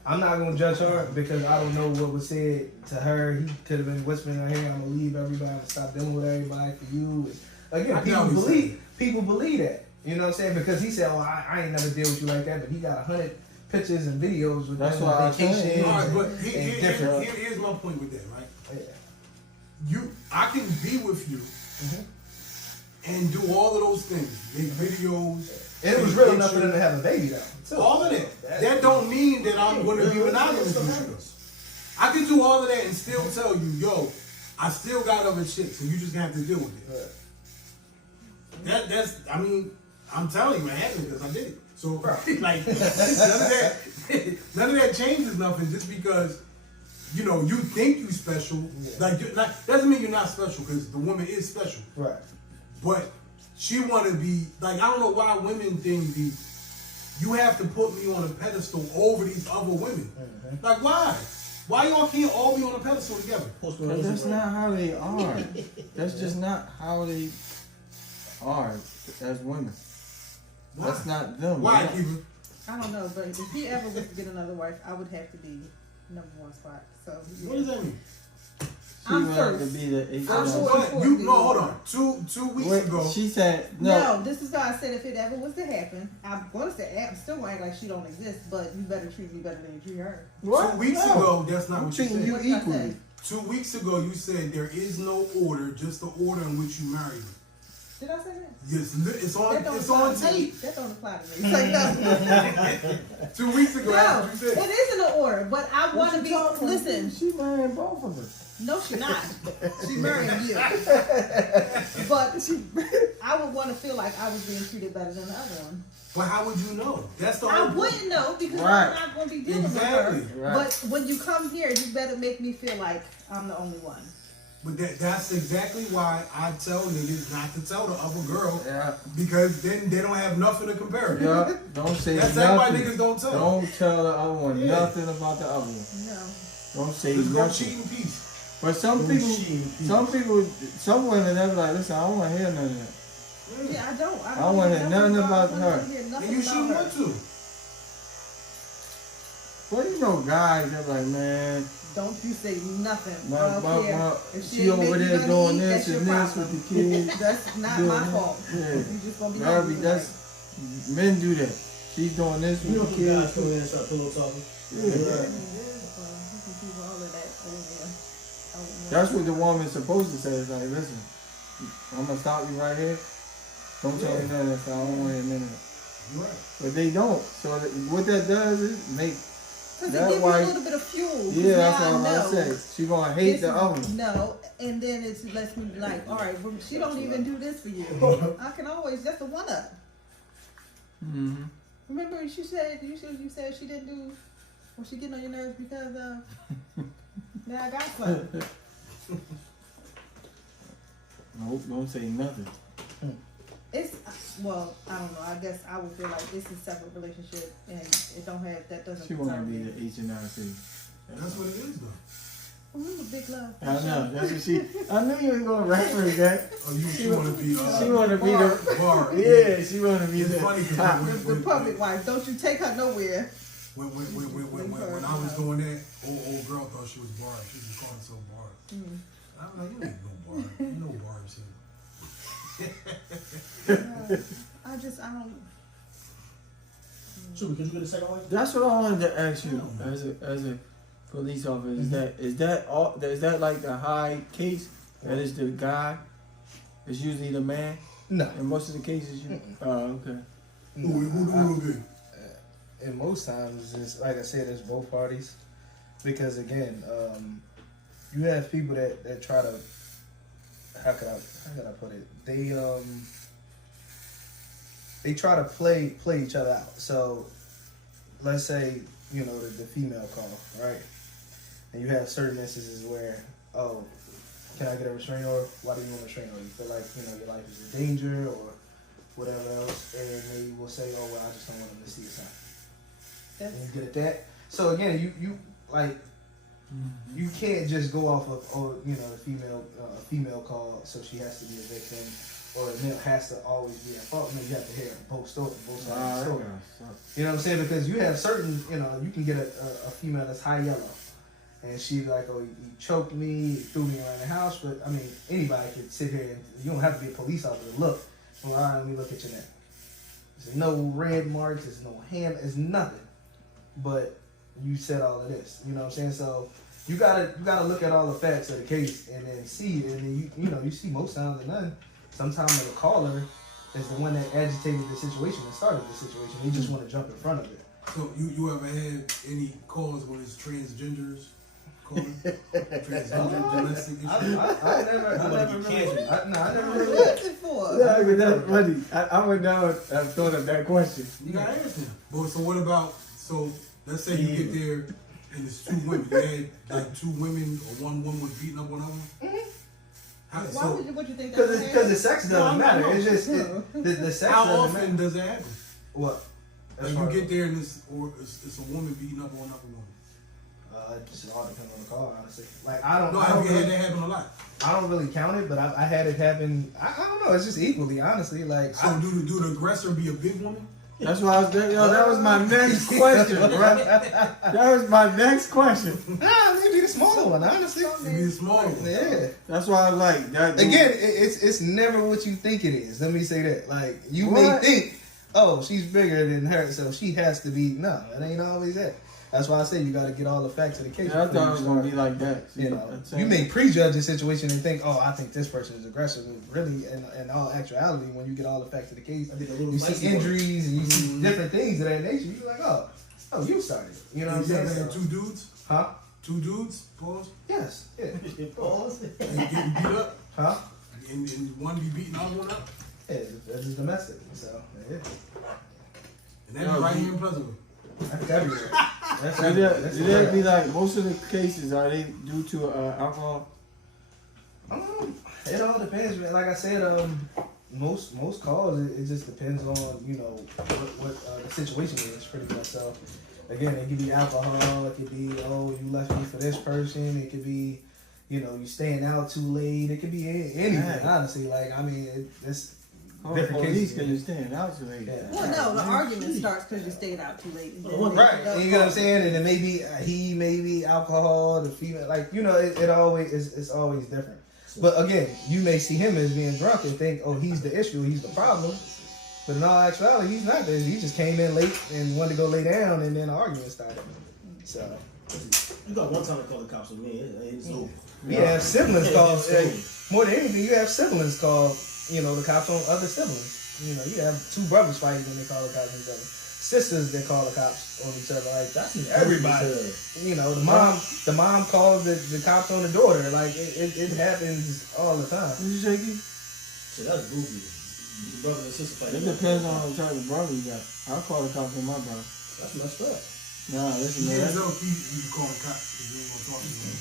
I'm not going to judge her because I don't know what was said to her. He could have been whispering in her ear, I'm going to leave everybody and stop dealing with everybody for you. Again, I know people believe that. You know what I'm saying? Because he said, oh, I ain't never deal with you like that. But he got 100 pictures and videos with That's them what I on was saying. vacations All right, but and different. here's my point with that, right? Yeah. I can be with you and do all of those things, make videos. And it was real enough for them to have a baby though. So, all of that. That don't mean that I'm going to be monogamous with you. I can do all of that and still tell you, yo, I still got other chicks, and you just have to deal with it. That's. I mean, I'm telling you, it happened because I did it. So like, none of that changes nothing just because. You know, you think you special, like doesn't mean you're not special because the woman is special. Right. But she want to be like, I don't know why women think you have to put me on a pedestal over these other women. Like why? Why y'all can't all be on a pedestal together? Because that's not how they are. That's just not how they are as women. Why? That's not them. Why, Kiva? I don't know, but if he ever was to get another wife, I would have to be number one spot. So yeah. What does that mean? She wanted to be the hold on. Two weeks ago. She said no. This is why I said if it ever was to happen, I'm going to say I'm still going to act like she don't exist, but you better treat me better than you treat her. What? 2 weeks ago, that's not what you said. You equally. 2 weeks ago, you said there is no order, just the order in which you marry me. Did I say that? Yes, it's on tape. That don't apply to me. It's like, no. 2 weeks ago, No, you said. it isn't an order, but I want to be. Listen, She marrying both of us. no, she's not. She's marrying you. But I would want to feel like I was being treated better than the other one. But how would you know? That's the I whole point. wouldn't know because Right. I'm not going to be dealing Exactly. with her. Right. But when you come here, you better make me feel like I'm the only one. But that's exactly why I tell niggas not to tell the other girl. Yeah. Because then they don't have nothing to compare. Yeah. Don't say That's nothing. why niggas don't tell. Don't tell the other one Yeah. nothing about the other one. No. Don't say Just go nothing. cheat in peace. But some women, they be like, listen, I don't want to hear none of that. Yeah, I don't. I don't want to hear nothing about her. And you shouldn't want to. Well, you know, guys, they're like, man, Don't you say nothing. I my, don't my, care. my, If she ain't over making there money, doing that's this your and this problem. with the kids. That's not doing my that. fault. Yeah. You just gonna be That'd hungry be, that's, men do that. She's doing this You with know the the guys kids. come in and start pillow talking. Yeah. You can keep all of that over there. That's what the woman's supposed to say. It's like, listen, I'm going to stop you right here. Don't tell me none of that. I don't want to hear none of that. You're right. But they don't. So what that does is make Because it that gives you a wife. little bit of fuel. Yeah, that's now what I'm I about to know say. She gonna hate the other one. No, and then it lets me like, all right, well, she don't even do this for you. I can always just a one up. Mm-hmm. Remember you said she didn't do. Was she getting on your nerves because now I got something. Nope, don't say nothing. It's well, I don't know. I guess I would feel like it's a separate relationship, and it don't have that doesn't. She wanna concern be me. the H&R-C. That's what it is, though. Ooh, big love. I know. That's what she. I knew you was gonna reference that. Oh, she want to be. She wanna be the. bar. Yeah, she wanna be It's the funny 'cause top. The public wife. Don't you take her nowhere. When I was doing that, old girl thought she was bar. She was calling herself bar. I'm like, you ain't no bar. You know bars here. I don't. Should we get a second one? That's what I wanted to ask you as a police officer. Is that like the high case? That is the guy. It's usually the man. No. In most of the cases, you. Oh, okay. Who will be? And most times, it's like I said, it's both parties, because again, you have people that try to. How could I put it? They try to play each other out. So let's say, the female call, right? And you have certain instances where, oh, can I get a restraining order? Why do you want a restraining order? You feel like, your life is in danger or whatever else, and they will say, oh, well, I just don't want them to see a sign. And you get at that. So again, you like, you can't just go off of, the female call, so she has to be a victim, or the male has to always be at fault. No, you have to hear both sides of the story. You know what I'm saying? Because you have certain, you can get a female that's high yellow, and she like, oh, you choked me, you threw me around the house. But I mean, anybody could sit here and you don't have to be a police officer. Look, well, all right, let me look at your neck. There's no red marks. There's no hand. There's nothing. But you said all of this. You know what I'm saying? So you gotta look at all the facts of the case and then see it, and then you see most times than none. Sometimes the caller is the one that agitated the situation and started the situation. They just want to jump in front of it. So you ever had any calls when it's transgenders calling? Transgender domestic issues? I never really. What's it for? Yeah, but that's funny. I went down and thought of that question. You gotta ask them. But so what about, so let's say you get there and it's two women. You had like two women or one woman was beating up one of them? Why would you think that? Because the sex doesn't matter. It's just the sex How doesn't often matter. does that happen? What? Like you get there and it's a woman beating up on another woman. It just all depends on the call, honestly. Like I don't. No, I don't have you really, had that happen a lot? I don't really count it, but I had it happen. I don't know. It's just equally, honestly. Like So do the aggressor be a big woman? That's why I was there. Yo, that was my next question, bro. That was my next question. nah, maybe the smaller one, honestly. Maybe the smaller one. Yeah. That's why I was like that. Again, it's never what you think it is. Let me say that. Like you What? may think, oh, she's bigger than her, so she has to be. No, it ain't always that. That's why I say you got to get all the facts of the case. Yeah, I before thought you it was start. gonna be like that. You know, you may prejudge the situation and think, oh, I think this person is aggressive. But really, in all actuality, when you get all the facts of the case, you see injuries and you see different things of that nature. You're like, oh, you started. You know what I'm saying? Had two dudes? Huh? Two dudes? Pause. Yes. Yeah. Pause. And getting beat up? Huh? And one be beating the other one up? Yeah, it's domestic. So, yeah. And that be right here in Pleasantville. That's everywhere. That's Do everywhere. they be like most of the cases are they due to alcohol? It all depends, man. Like I said, most calls it just depends on what the situation is pretty much. So again, it could be alcohol, it could be you left me for this person, it could be you staying out too late, it could be anything. Honestly, like I mean, it's different cases. Because you're staying out too late. Yeah. Well, no, the argument starts because you stayed out too late. Right, you know what I'm saying, and then maybe maybe alcohol, the female, like it always it's always different. But again, you may see him as being drunk and think, oh, he's the issue, he's the problem. But in all actuality, he's not. He just came in late and wanted to go lay down, and then the argument started. So You got one time to call the cops with me. It's over. you have siblings call. It's More than anything, you have siblings call. The cops on other siblings. You have two brothers fighting and they call the cops on each other. Sisters that call the cops on each other. Like that's everybody. The mom calls the cops on the daughter. Like it happens all the time. Did you shake it? Shit, that's goofy. The brother and sister fight. It depends on what type of brother you got. I'll call the cops on my brother. That's messed up. Nah, listen, Yeah, man. so you call the cops because you ain't gonna talk to them.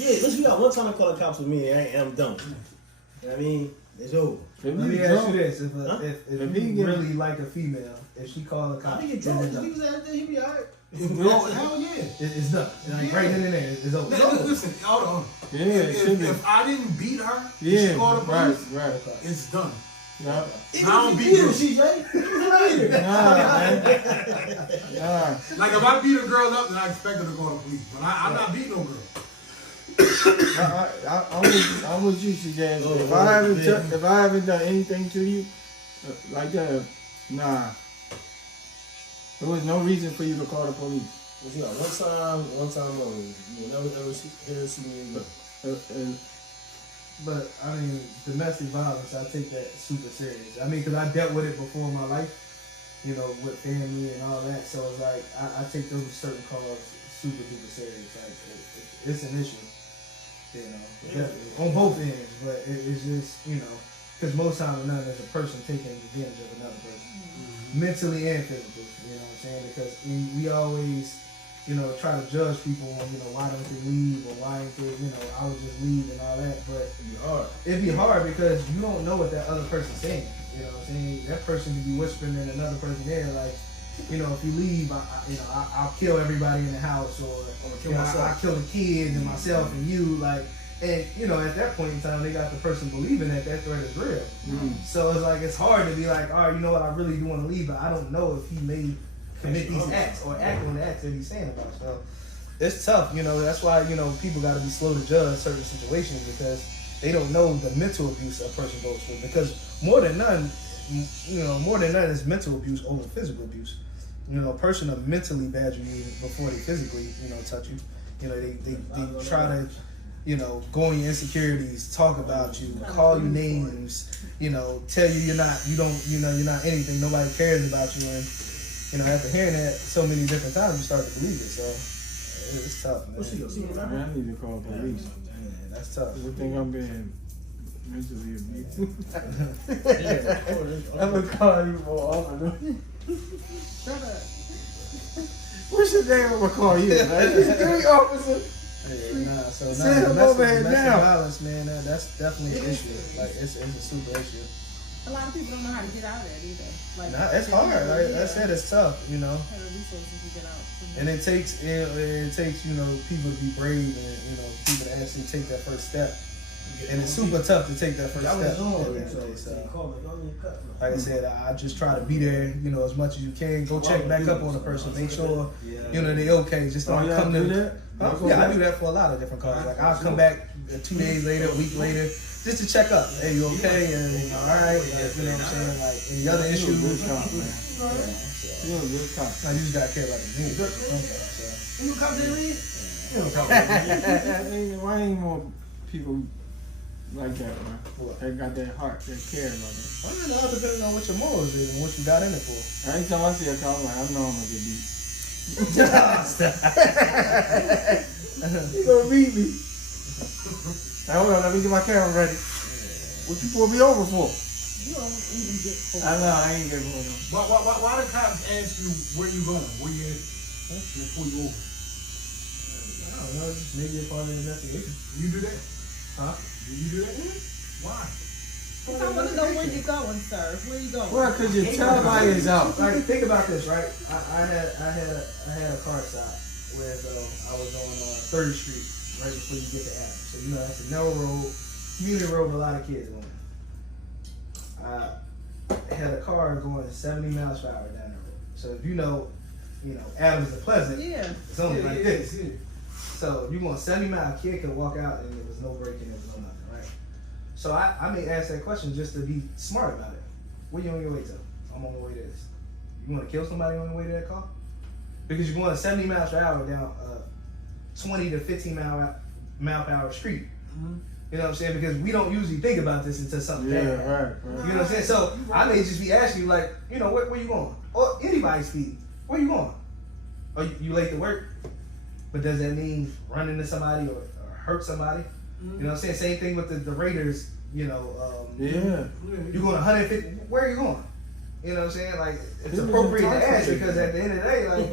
Yeah, listen, you got one time to call the cops with me and I'm done. You know what I mean? It's over. Let me ask you this: if If you he really like a female, if she called the cops, He get drunk. He was out there. He be alright. Oh, hell yeah. it's done. Like right then and there, it's over. Listen, hold on. Yeah, it should be. If I didn't beat her, and Yeah, she called the police, right. it's done. Yeah. I don't beat her, girls. CJ. He was a leader. Nah, man. Nah. Like if I beat a girl up, then I expect her to call the police. But I'm not beating no girl. I'm with you, CJ. If I haven't done anything to you like that, nah. There was no reason for you to call the police. You got one time only. You will never ever see me again. But I mean, domestic violence, I take that super serious. I mean, because I dealt with it before in my life, with family and all that. So it's like I take those certain calls super duper serious. Like it's an issue, on both ends. But it's just because most times none is a person taking advantage of another person, mentally and physically. You know what I'm saying? Because we always try to judge people on, why don't they leave or why ain't they, I would just leave and all that. But it'd be hard because you don't know what that other person's saying. You know what I'm saying? That person could be whispering in another person's ear like, if you leave, I'll kill everybody in the house or I'll kill the kids and myself and you. Like, and, at that point in time, they got the person believing that threat is real. So it's like, it's hard to be like, all right, you know what, I really do want to leave, but I don't know if he may commit these acts or act on the acts that he's saying about. So it's tough, that's why, people got to be slow to judge certain situations because they don't know the mental abuse a person goes through. Because more than none is mental abuse over physical abuse. A person will mentally badger you before they physically, touch you. You know, they try to, you know, go on your insecurities, talk about you, call you names, you know, tell you you're not anything, nobody cares about you, and you know, after hearing that so many different times, you start to believe it. So it's tough, man. I need to call police. Yeah, that's tough. I think I'm being mentally abused. I'm gonna call you more often. Shut up. What's your name? I'm gonna call you. Security officer. Hey, nah, so Send him over here now. Violence, man, that's definitely an issue. Like it's a super issue. A lot of people don't know how to get out of that either. Like, Nah, it's hard. Like I said, it's tough. You know. Have the resources to get out. And it takes you know, people to be brave and, you know, people to actually take that first step. And it's super tough to take that first step. So, like I said, I just try to be there, you know, as much as you can. Go check back up on the person, make sure, you know, they okay. Just don't come to that. Yeah, I do that for a lot of different cars. Like I'll come back 2 days later, a week later, just to check up. Hey, you okay? And all right, like, you know what I'm saying? Like any other issues. You're a good cop. I just gotta care about the news. You come to the league? Why ain't more people like that, man? They got that heart, they care about it. Well, it all depends on what your morals is and what you got in it for. Anytime I see a cop, I'm like, I know I'm gonna get beat. You gonna beat me? Now, hold on, let me get my camera ready. What you pulled me over for? You almost even get pulled. I know, I ain't getting pulled over. Why the cops ask you where you going? Where you at? They pull you over. I don't know, just maybe a part of the investigation. You do that? Huh? Do you do that? Why? I want to know where you going, sir. Where you going? Well, cause your child is out. Like, think about this, right? I had a car stop where I was on 3rd Street right before you get to Adams. So you know that's a narrow road, community road with a lot of kids on it. I had a car going 70 miles per hour down the road. So if you know Adams and Pleasant, Yeah. it's only like this. So you going 70 miles, a kid could walk out and there was no braking, there was no nothing, right? So I may ask that question just to be smart about it. Where you on your way to? I'm on my way to this. You want to kill somebody on your way to that car? Because you're going 70 miles per hour down 20 to 15 mile per hour street. Mm-hmm. You know what I'm saying? Because we don't usually think about this until something bad. Right. You know what I'm saying? So I may just be asking you, like, you know, where you going? Or anybody's speed. Where you going? Are you late to work? But does that mean run into somebody or hurt somebody? You know what I'm saying? Same thing with the Raiders, you know. You're going 150. Where are you going? You know what I'm saying? Like, it's appropriate to ask because at the end of the day, like,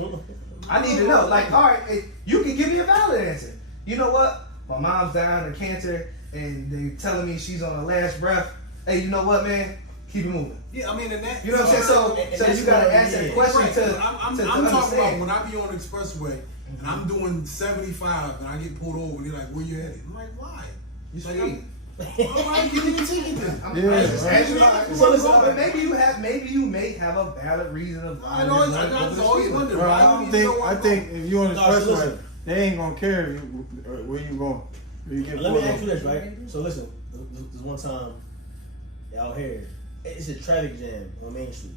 I need to know. Like, all right, you can give me a valid answer. You know what? My mom's dying of cancer and they telling me she's on her last breath. Hey, you know what, man? Keep it moving. Yeah, I mean, and that. You know what I'm saying? So you gotta ask that question Right. to I'm to talking about understand. when I be on the expressway and I'm doing 75 and I get pulled over and they're like, where you headed? I'm like, why? You Like, speed. why you giving me a ticket then? So but maybe you may have a valid reason of I know, I always wondered. Bro, Why I would don't you think. know I think if you on the No, so expressway, listen. they ain't gonna care where you going. Where you get Let me pulled ask you over. this, right? So listen, this one time out here, it's a traffic jam on Main Street.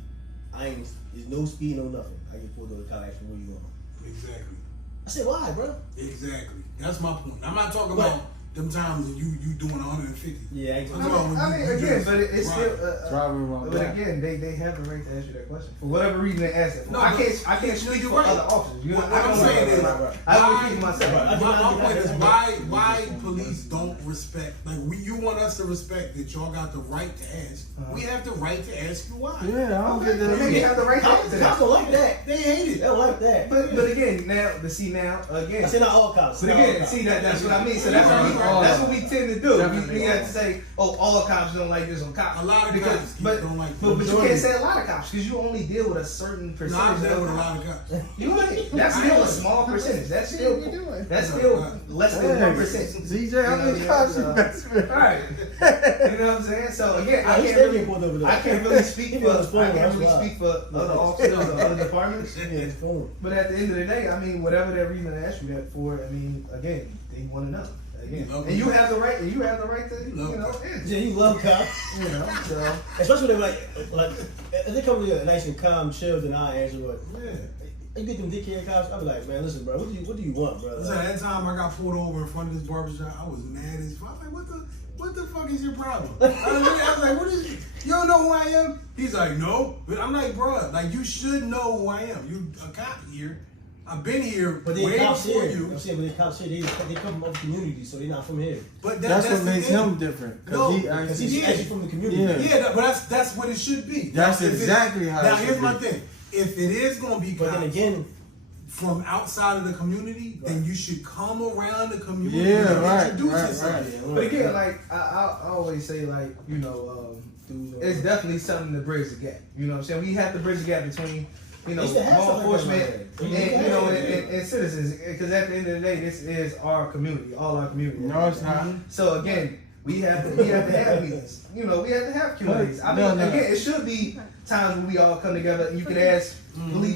There's no speed, no nothing. I get pulled over, the car asking where you going. Exactly. I said, why, bro? Exactly. That's my point. I'm not talking about them times when you doing 150. Yeah, I ain't I'm talking talking about. about when you again, just- but it's right. still. Driving while But black. again, they have the right to ask you that question for whatever reason they ask it. For. No, I but- can't no, speak you're for right. other officers. You know, What I'm don't saying know. is, I don't speak for myself. my point is why police don't respect, like you want us to respect that y'all got the right to ask. We have the right to ask you why. Yeah, I don't get Maybe that. they have the right to Cops answer that. don't like that. They hate They it. don't like that. But again, now I again. said not all cops. But not all again, cops. see that's what I mean. So That's that's what we tend to do. Definitely. We have to say, oh, all cops don't like this on cops. A lot of because, cops but, don't like but this. you can't say a lot of cops because you only deal with a certain No, percentage. I've dealt of with a cops. lot of cops. You ain't. That's still a small percentage. That's still less than 1%. CJ, how many cops you messing with? Right. You know what I'm saying? So again, I He's can't still really, getting pulled over there. I can't really speak He for was full, other that's why. officers or other departments. Yeah, it's cool. But at the end of the day, I mean, whatever that reason they ask you that for, I mean, again, they want to know. Again, Love and you them. have the right. And you have the right to, Love answer. Yeah, you love cops. You know, so Especially when they like if they come to you nice and calm, chill, then I answer what. Yeah. You get them dickhead cops. I be like, man, listen, bro, what do you want, bro? Listen, that time I got pulled over in front of this barbershop, I was mad as fuck. I was like, what the fuck is your problem? I was like, what is it? You don't know who I am? He's like, no. But I'm like, bro, like you should know who I am. You a cop here. I've been here but they way cops before here. you. I'm saying, but they cops here. They come from other communities, so they're not from here. But that's what makes thing. him different. Because he's actually from the community. Yeah, but that's what it should be. That's exactly how. Now here's my thing. If it is gonna be cops, but then again, from outside of the community, then you should come around the community Yeah, and right, introduce right, yourself. right. But again, like I always say, like it's definitely something to bridge the gap. You know what I'm saying? We have to bridge the gap between law enforcement and citizens, because at the end of the day, this is our community, all our community. No, it's not. So again, we have to have meetings. We have to have communities. I mean, again, it should be times when we all come together and you can ask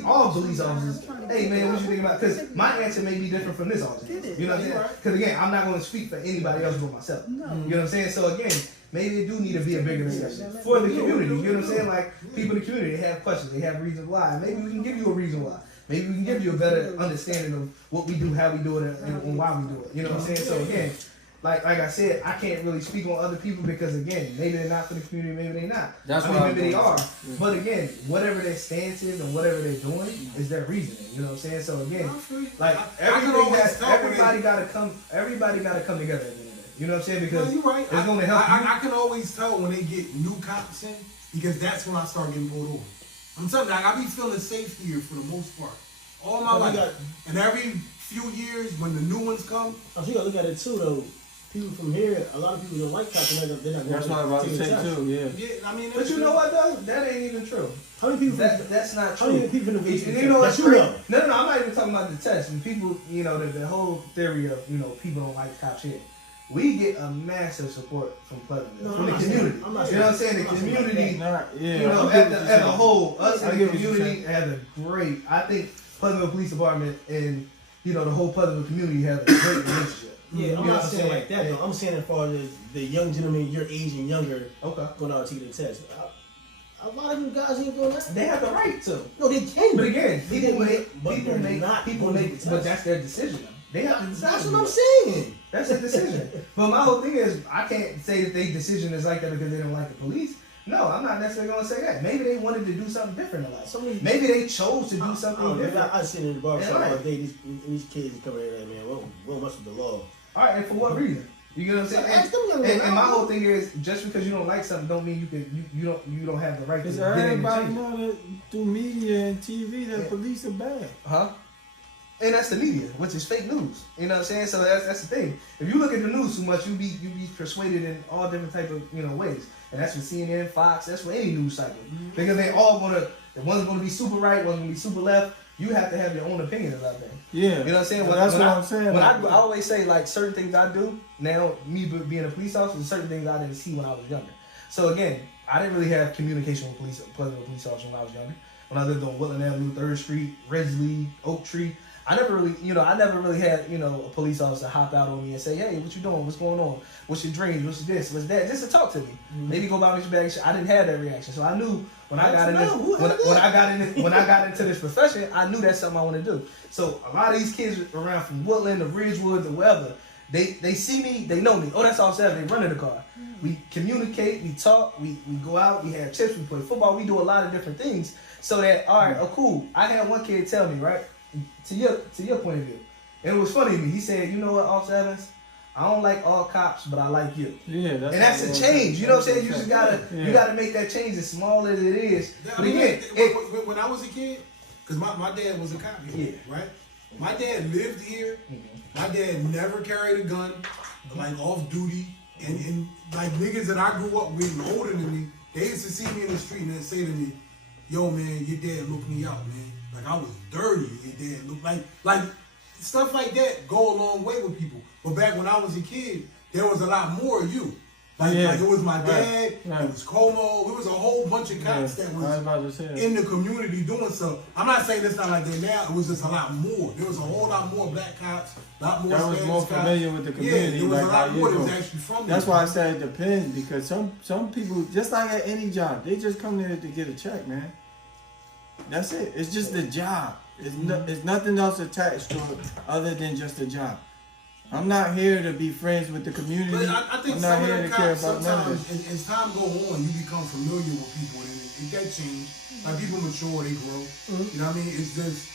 all police officers, hey man, what you think about? Because my answer may be different from this officer. You know what I'm saying? Because again, I'm not going to speak for anybody else but myself. You know what I'm saying? So again, maybe it do need to be a bigger discussion for the community. You know what I'm saying? Like people in the community, they have questions, they have reasons why. Maybe we can give you a reason why. Maybe we can give you a better understanding of what we do, how we do it, and why we do it. You know what I'm saying? So again, like I said, I can't really speak on other people because again, maybe they're not for the community, maybe they're not. Maybe they are. But again, whatever their stance is and whatever they're doing is their reasoning. You know what I'm saying? So again, like everybody gotta come together at the end of the day. You know what I'm saying? Because you're right. it's gonna help you. I can always tell when they get new cops in because that's when I start getting pulled over. I'm telling you, like, I be feeling safe here for the most part. All my life. And every few years when the new ones come. Oh, so you gotta look at it too though. People from here, a lot of people don't like cops. They're not going That's what I'm about to say too. Yeah, I mean. But you know what though? That ain't even true. How many people? That's not true. How many people in the You know what's true? No, I'm not even talking about the test. And people, the whole theory of people don't like cops here. We get a massive support from Pleasantville, from the community. You know what I'm saying? The community, as a whole, us and the community have a great. I think Pleasantville Police Department and the whole Pleasantville community have a great relationship. Yeah, I'm not saying like that though. I'm saying as far as the young gentlemen your age and younger going out to take the test. A lot of you guys ain't going out. They have the right to. No, they can. But again, people make, but that's their decision. They have the decision. That's what I'm saying. That's their decision. But my whole thing is, I can't say that their decision is like that because they don't like the police. No, I'm not necessarily going to say that. Maybe they wanted to do something different in life. Maybe they chose to do something different. I sit in the barbershop all day. These kids coming here like, man, what much with the law? All right, and for what reason? You get what I'm saying? And my whole thing is, just because you don't like something, don't mean you don't have the right to. Because everybody know that through media and TV that police are bad. Huh? And that's the media, which is fake news. You know what I'm saying? So that's the thing. If you look at the news too much, you be persuaded in all different type of ways. And that's with CNN, Fox. That's with any news cycle because they all one's gonna be super right, one's gonna be super left. You have to have your own opinion about that. Yeah. You know what I'm saying? That's what I'm saying. When I always say, like, certain things I do, now, me being a police officer, certain things I didn't see when I was younger. So, again, I didn't really have communication with Pleasantville police officers when I was younger. When I lived on Woodland Avenue, 3rd Street, Ridgely, Oak Tree, I never really had, a police officer hop out on me and say, hey, what you doing? What's going on? What's your dreams? What's this? What's that? Just to talk to me. Maybe go buy me some bag of shit. I didn't have that reaction. So I knew when I got into this profession, I knew that's something I want to do. So a lot of these kids around from Woodland to Ridgewood to wherever, they see me, they know me. Oh, that's all seven. They run in the car. We communicate, we talk, we go out, we have trips, we play football, we do a lot of different things. So that, all right, cool. I had one kid tell me, right? To your point of view. And it was funny to me. He said, you know what, Officer Evans? I don't like all cops, but I like you. Yeah, that's a change. You know what I'm saying? You just gotta make that change as small as it is. But again, when I was a kid, because my dad was a cop here, right? My dad lived here. My dad never carried a gun, like off duty. And like niggas that I grew up with older than me, they used to see me in the street and they'd say to me, yo man, your dad looked me out, man. Like I was dirty. Your dad looked like stuff like that go a long way with people. But back when I was a kid, there was a lot more of you. Like it was my dad, it was Como, it was a whole bunch of cops that was in the community doing so. I'm not saying it's not like that now, it was just a lot more. There was a whole lot more black cops, a lot more that was more familiar with the community. Yeah, there was a lot more that was actually from That's why I said it depends, because some people, just like at any job, they just come there to get a check, man. That's it. It's just a job. It's nothing else attached to it other than just a job. I'm not here to be friends with the community. But I think I'm some not of here them to care cops, about none of sometimes this. as time go on, you become familiar with people, and it that change. Like people mature, they grow. You know what I mean? It's just,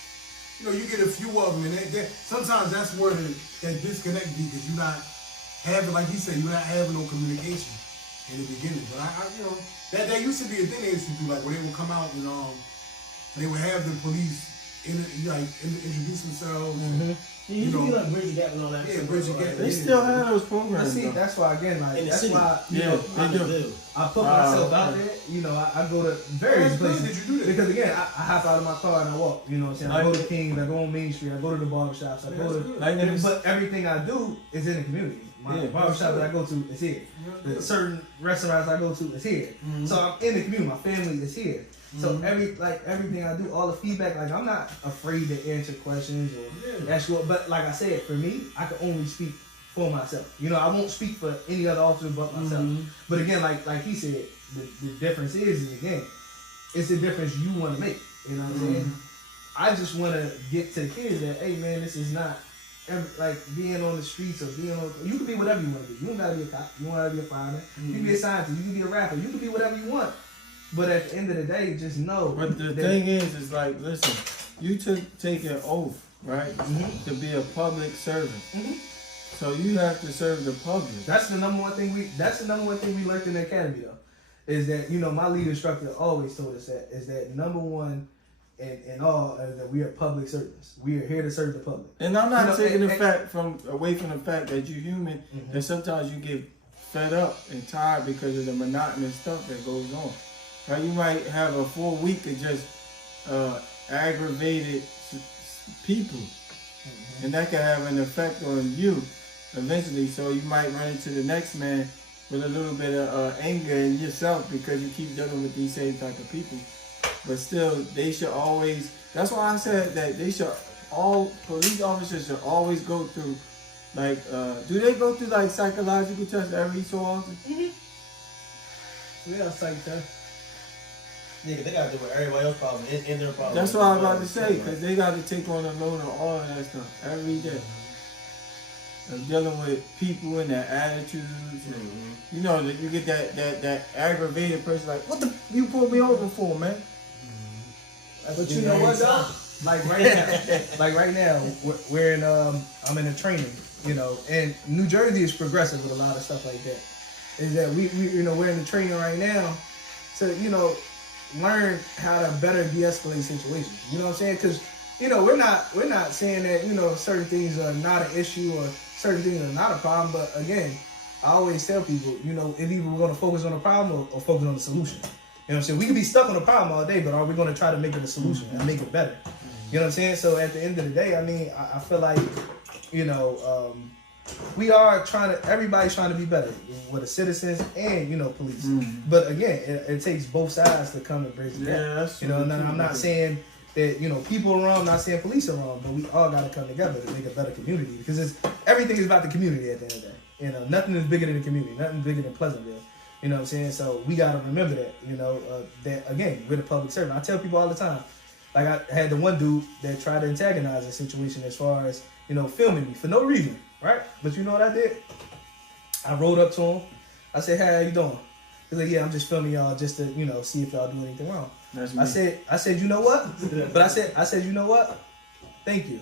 you know, you get a few of them, and sometimes that's where that disconnect be, because you're not having, like he said, you're not having no communication in the beginning. But I you know, that used to be a thing they used to do, like where they would come out and they would have the police introduce themselves. You used to be like Bridge the Gap and all that. Yeah, Bridge the Gap. They still have those But programs. see, though. that's why again, like In the that's city. why Yeah, they do. I put myself out there. You know, I go to various That's good places that you do that. because again, I hop out of my car and I walk. You know what I'm saying? I go to Kings, I go on Main Street, I go to the barbershops, I Yeah, go that's to. good. But everything I do is in the community. My barbershop that I go to is here. The certain restaurants I go to is here. So I'm in the community. My family is here. So everything I do, all the feedback, like I'm not afraid to answer questions or ask you. But like I said, for me, I can only speak for myself. You know, I won't speak for any other officer but myself. But again, like he said, the difference is again, it's the difference you want to make. You know what I'm saying? I just want to get to the kids that, hey man, this is not like being on the streets or being on. You can be whatever you want to be. You don't gotta be a cop. You don't gotta be a fireman. You can be a scientist. You can be a rapper. You can be whatever you want. But at the end of the day, just know. But the thing is like, listen, you take an oath, right, to be a public servant. So you have to serve the public. That's the number one thing we learned in the academy though, is that my lead instructor always told us that is that number one in all is that we are public servants. We are here to serve the public. And I'm not taking away from the fact that you're human, and sometimes you get fed up and tired because of the monotonous stuff that goes on. Right? You might have a full week of just aggravated people, and that can have an effect on you eventually. So you might run into the next man with a little bit of anger in yourself because you keep dealing with these same type of people. But still, they should always. That's why I said that all police officers should always go through, like, do they go through like psychological tests every so often? Yeah, psych test. Yeah, they got to do with everybody else's problem and their problem. That's what I'm about to say, because they got to take on a load of all of that stuff every day. Of dealing with people and their attitudes, and you know that you get that aggravated person like, what the you pulled me over for, man? But you know what though? Like right now, we're in I'm in a training, and New Jersey is progressive with a lot of stuff like that. Is that we we're in the training right now to learn how to better de-escalate situations. You know what I'm saying? Because we're not saying that certain things are not an issue or certain things are not a problem. But again, I always tell people, if either we're going to focus on the problem or focus on the solution. You know what I'm saying? We can be stuck on the problem all day, but are we going to try to make it a solution and make it better? You know what I'm saying? So at the end of the day, I mean, I feel like, we are everybody's trying to be better with the citizens and, police. But again, it takes both sides to come and bridge the gap. And I'm not saying that, people are wrong, I'm not saying police are wrong, but we all got to come together to make a better community because everything is about the community at the end of the day. Nothing is bigger than the community, nothing bigger than Pleasantville. You know what I'm saying? So we got to remember that, that again, we're the public servant. I tell people all the time, like I had the one dude that tried to antagonize the situation as far as, filming me for no reason, right? But you know what I did? I rode up to him. I said, hey, how you doing? He's like, yeah, I'm just filming y'all just to, see if y'all do anything wrong. I said, you know what? But I said, you know what? Thank you.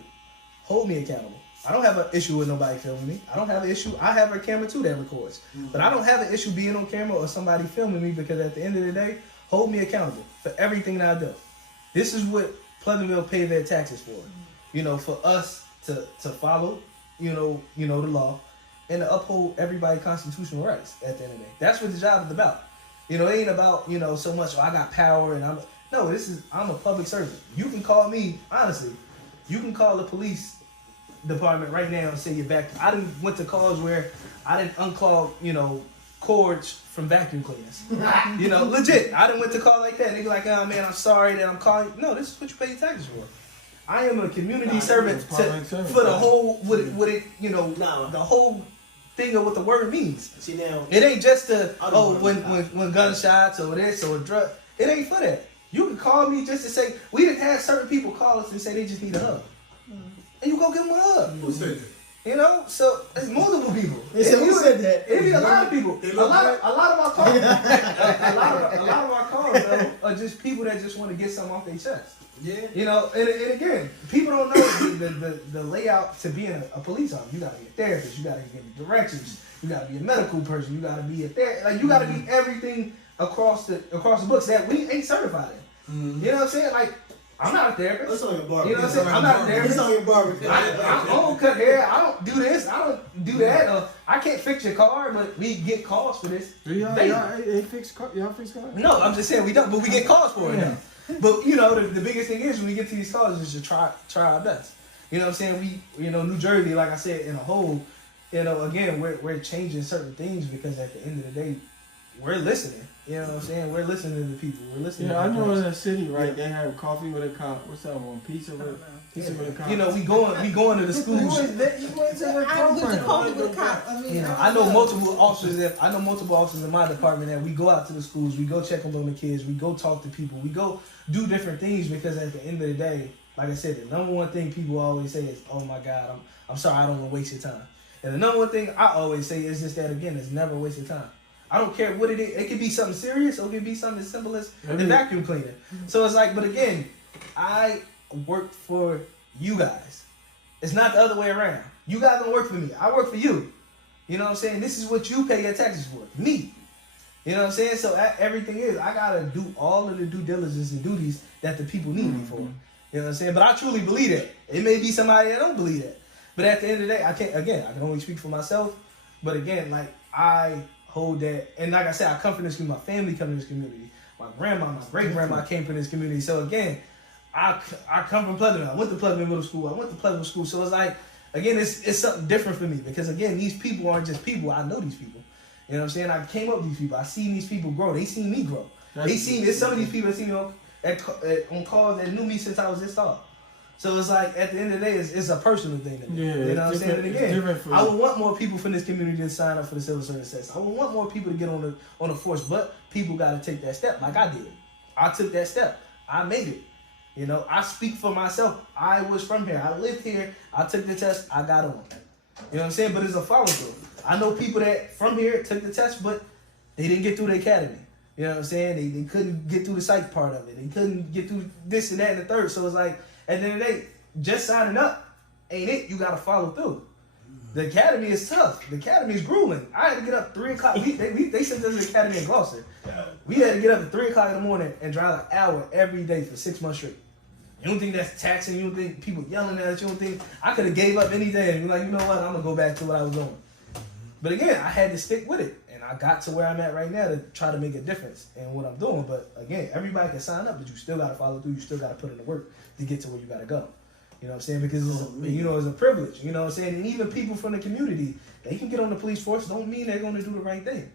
Hold me accountable. I don't have an issue with nobody filming me. I don't have an issue. I have a camera too that records. But I don't have an issue being on camera or somebody filming me because at the end of the day, hold me accountable for everything that I do. This is what Pleasantville pay their taxes for. For us to follow, the law and to uphold everybody's constitutional rights at the end of the day. That's what the job is about. It ain't about, so much, I got power and I'm a public servant. You can call me, honestly, you can call the police department right now and say you're back. I done went to calls where I didn't unclog, cords from vacuum cleaners. Legit. I done went to call like that. They be like, oh man, I'm sorry that I'm calling. No, this is what you pay your taxes for. I am a community servant for the whole, the whole thing of what the word means. See now, it ain't just when gunshots or this or drug. It ain't for that. You can call me just to say, we done had certain people call us and say they just need a hug. And you go give them a hug. Who said that? You know, so it's multiple people. Who said that? It be a lot of people. A lot of our calls, a lot of our calls though, are just people that just want to get something off their chest. Yeah. You know, and again, people don't know the layout to being a police officer. You gotta be a therapist. You gotta get directions. You gotta be a medical person. You gotta be a you gotta be everything across the books that we ain't certified in. You know what I'm saying? Like, I'm not a therapist. That's on your barber. You know what I'm saying? I'm not a therapist. It's on your barber. I don't cut hair. I don't do this. I don't do that. I can't fix your car, but we get calls for this. Y'all fix cars? No, I'm just saying we don't, but we get calls for it now. But you know, the biggest thing is when we get to these calls is to try our best. You know what I'm saying? New Jersey, like I said, in a whole, again, we're changing certain things because at the end of the day, we're listening. You know what I'm saying? We're listening to the people. We're listening. Yeah, to I know in the the city, right? They have coffee with a cop. What's that one? Pizza with a cop. You know, we going to the schools. I went to coffee with a cop. I mean, I know multiple officers in my department that we go out to the schools, we go check on the kids, we go talk to people, we go do different things because at the end of the day, like I said, the number one thing people always say is, "Oh my God, I'm sorry, I don't want to waste your time." And the number one thing I always say is just that again, it's never a waste of time. I don't care what it is. It could be something serious or it could be something as simple as the vacuum cleaner. So it's like, but again, I work for you guys. It's not the other way around. You guys don't work for me. I work for you. You know what I'm saying? This is what you pay your taxes for. Me. You know what I'm saying? So everything is, I got to do all of the due diligence and duties that the people need me for. You know what I'm saying? But I truly believe that. It may be somebody that don't believe that. But at the end of the day, I can only speak for myself. But again, like, I hold that, and like I said, I come from this community. My family come from this community. My grandma, my great grandma came from this community. So again, I come from Pleasantville. I went to Pleasantville Middle School. I went to Pleasantville School. So it's like, again, it's something different for me because again, these people aren't just people. I know these people. You know what I'm saying? I came up with these people. I seen these people grow. They seen me grow. There's some of these people that seen me on calls that knew me since I was this tall. So it's like, at the end of the day, it's a personal thing to me. Yeah, you know what I'm saying? And again, I would want more people from this community to sign up for the civil service test. I would want more people to get on the force, but people got to take that step like I did. I took that step. I made it. You know, I speak for myself. I was from here. I lived here. I took the test. I got on. You know what I'm saying? But it's a follow-through. I know people that from here took the test, but they didn't get through the academy. You know what I'm saying? They couldn't get through the psych part of it. They couldn't get through this and that and the third. So it's like, at the end of the day, just signing up ain't it. You got to follow through. The academy is tough. The academy is grueling. I had to get up 3 o'clock. They sent us to the academy in Gloucester. We had to get up at 3 o'clock in the morning and drive an hour every day for 6 months straight. You don't think that's taxing? You don't think people yelling at us? You don't think I could have gave up any day and be like, you know what? I'm going to go back to what I was doing. But again, I had to stick with it. And I got to where I'm at right now to try to make a difference in what I'm doing. But again, everybody can sign up, but you still got to follow through. You still got to put in the work to get to where you got to go. You know what I'm saying? Because it's a privilege. You know what I'm saying? And even people from the community, they can get on the police force. Don't mean they're going to do the right thing.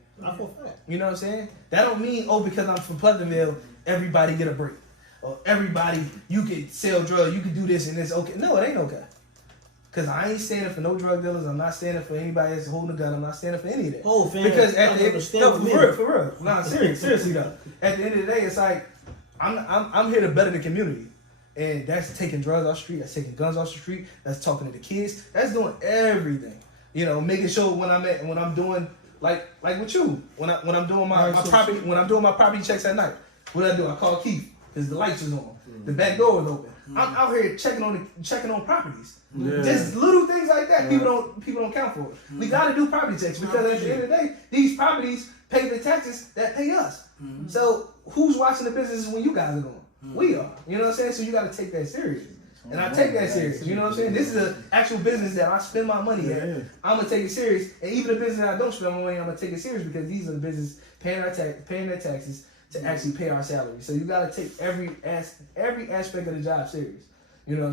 You know what I'm saying? That don't mean, because I'm from Pleasantville, everybody get a break. Or everybody, you can sell drugs, you can do this and it's okay. No, it ain't okay. Because I ain't standing for no drug dealers. I'm not standing for anybody that's holding a gun. I'm not standing for any of that. Oh, family. Because at the end, for real. No, seriously though. At the end of the day, it's like, I'm here to better the community. And that's taking drugs off the street, that's taking guns off the street, that's talking to the kids, that's doing everything. You know, making sure when I'm doing like with you, when I'm doing my property checks at night, what I do? I call Keith because the lights is on, the back door is open. I'm out here checking on properties. Yeah. Just little things like that. Yeah. People don't count for it. We got to do property checks because at the end of the day, these properties pay the taxes that pay us. Mm-hmm. So who's watching the businesses when you guys are going? We are. You know what I'm saying? So you got to take that serious. And I take that serious. You know what I'm saying? This is an actual business that I spend my money at. I'm going to take it serious. And even the business that I don't spend my money, I'm going to take it serious because these are the businesses paying their taxes to actually pay our salary. So you got to take every aspect of the job serious. You know what I'm saying?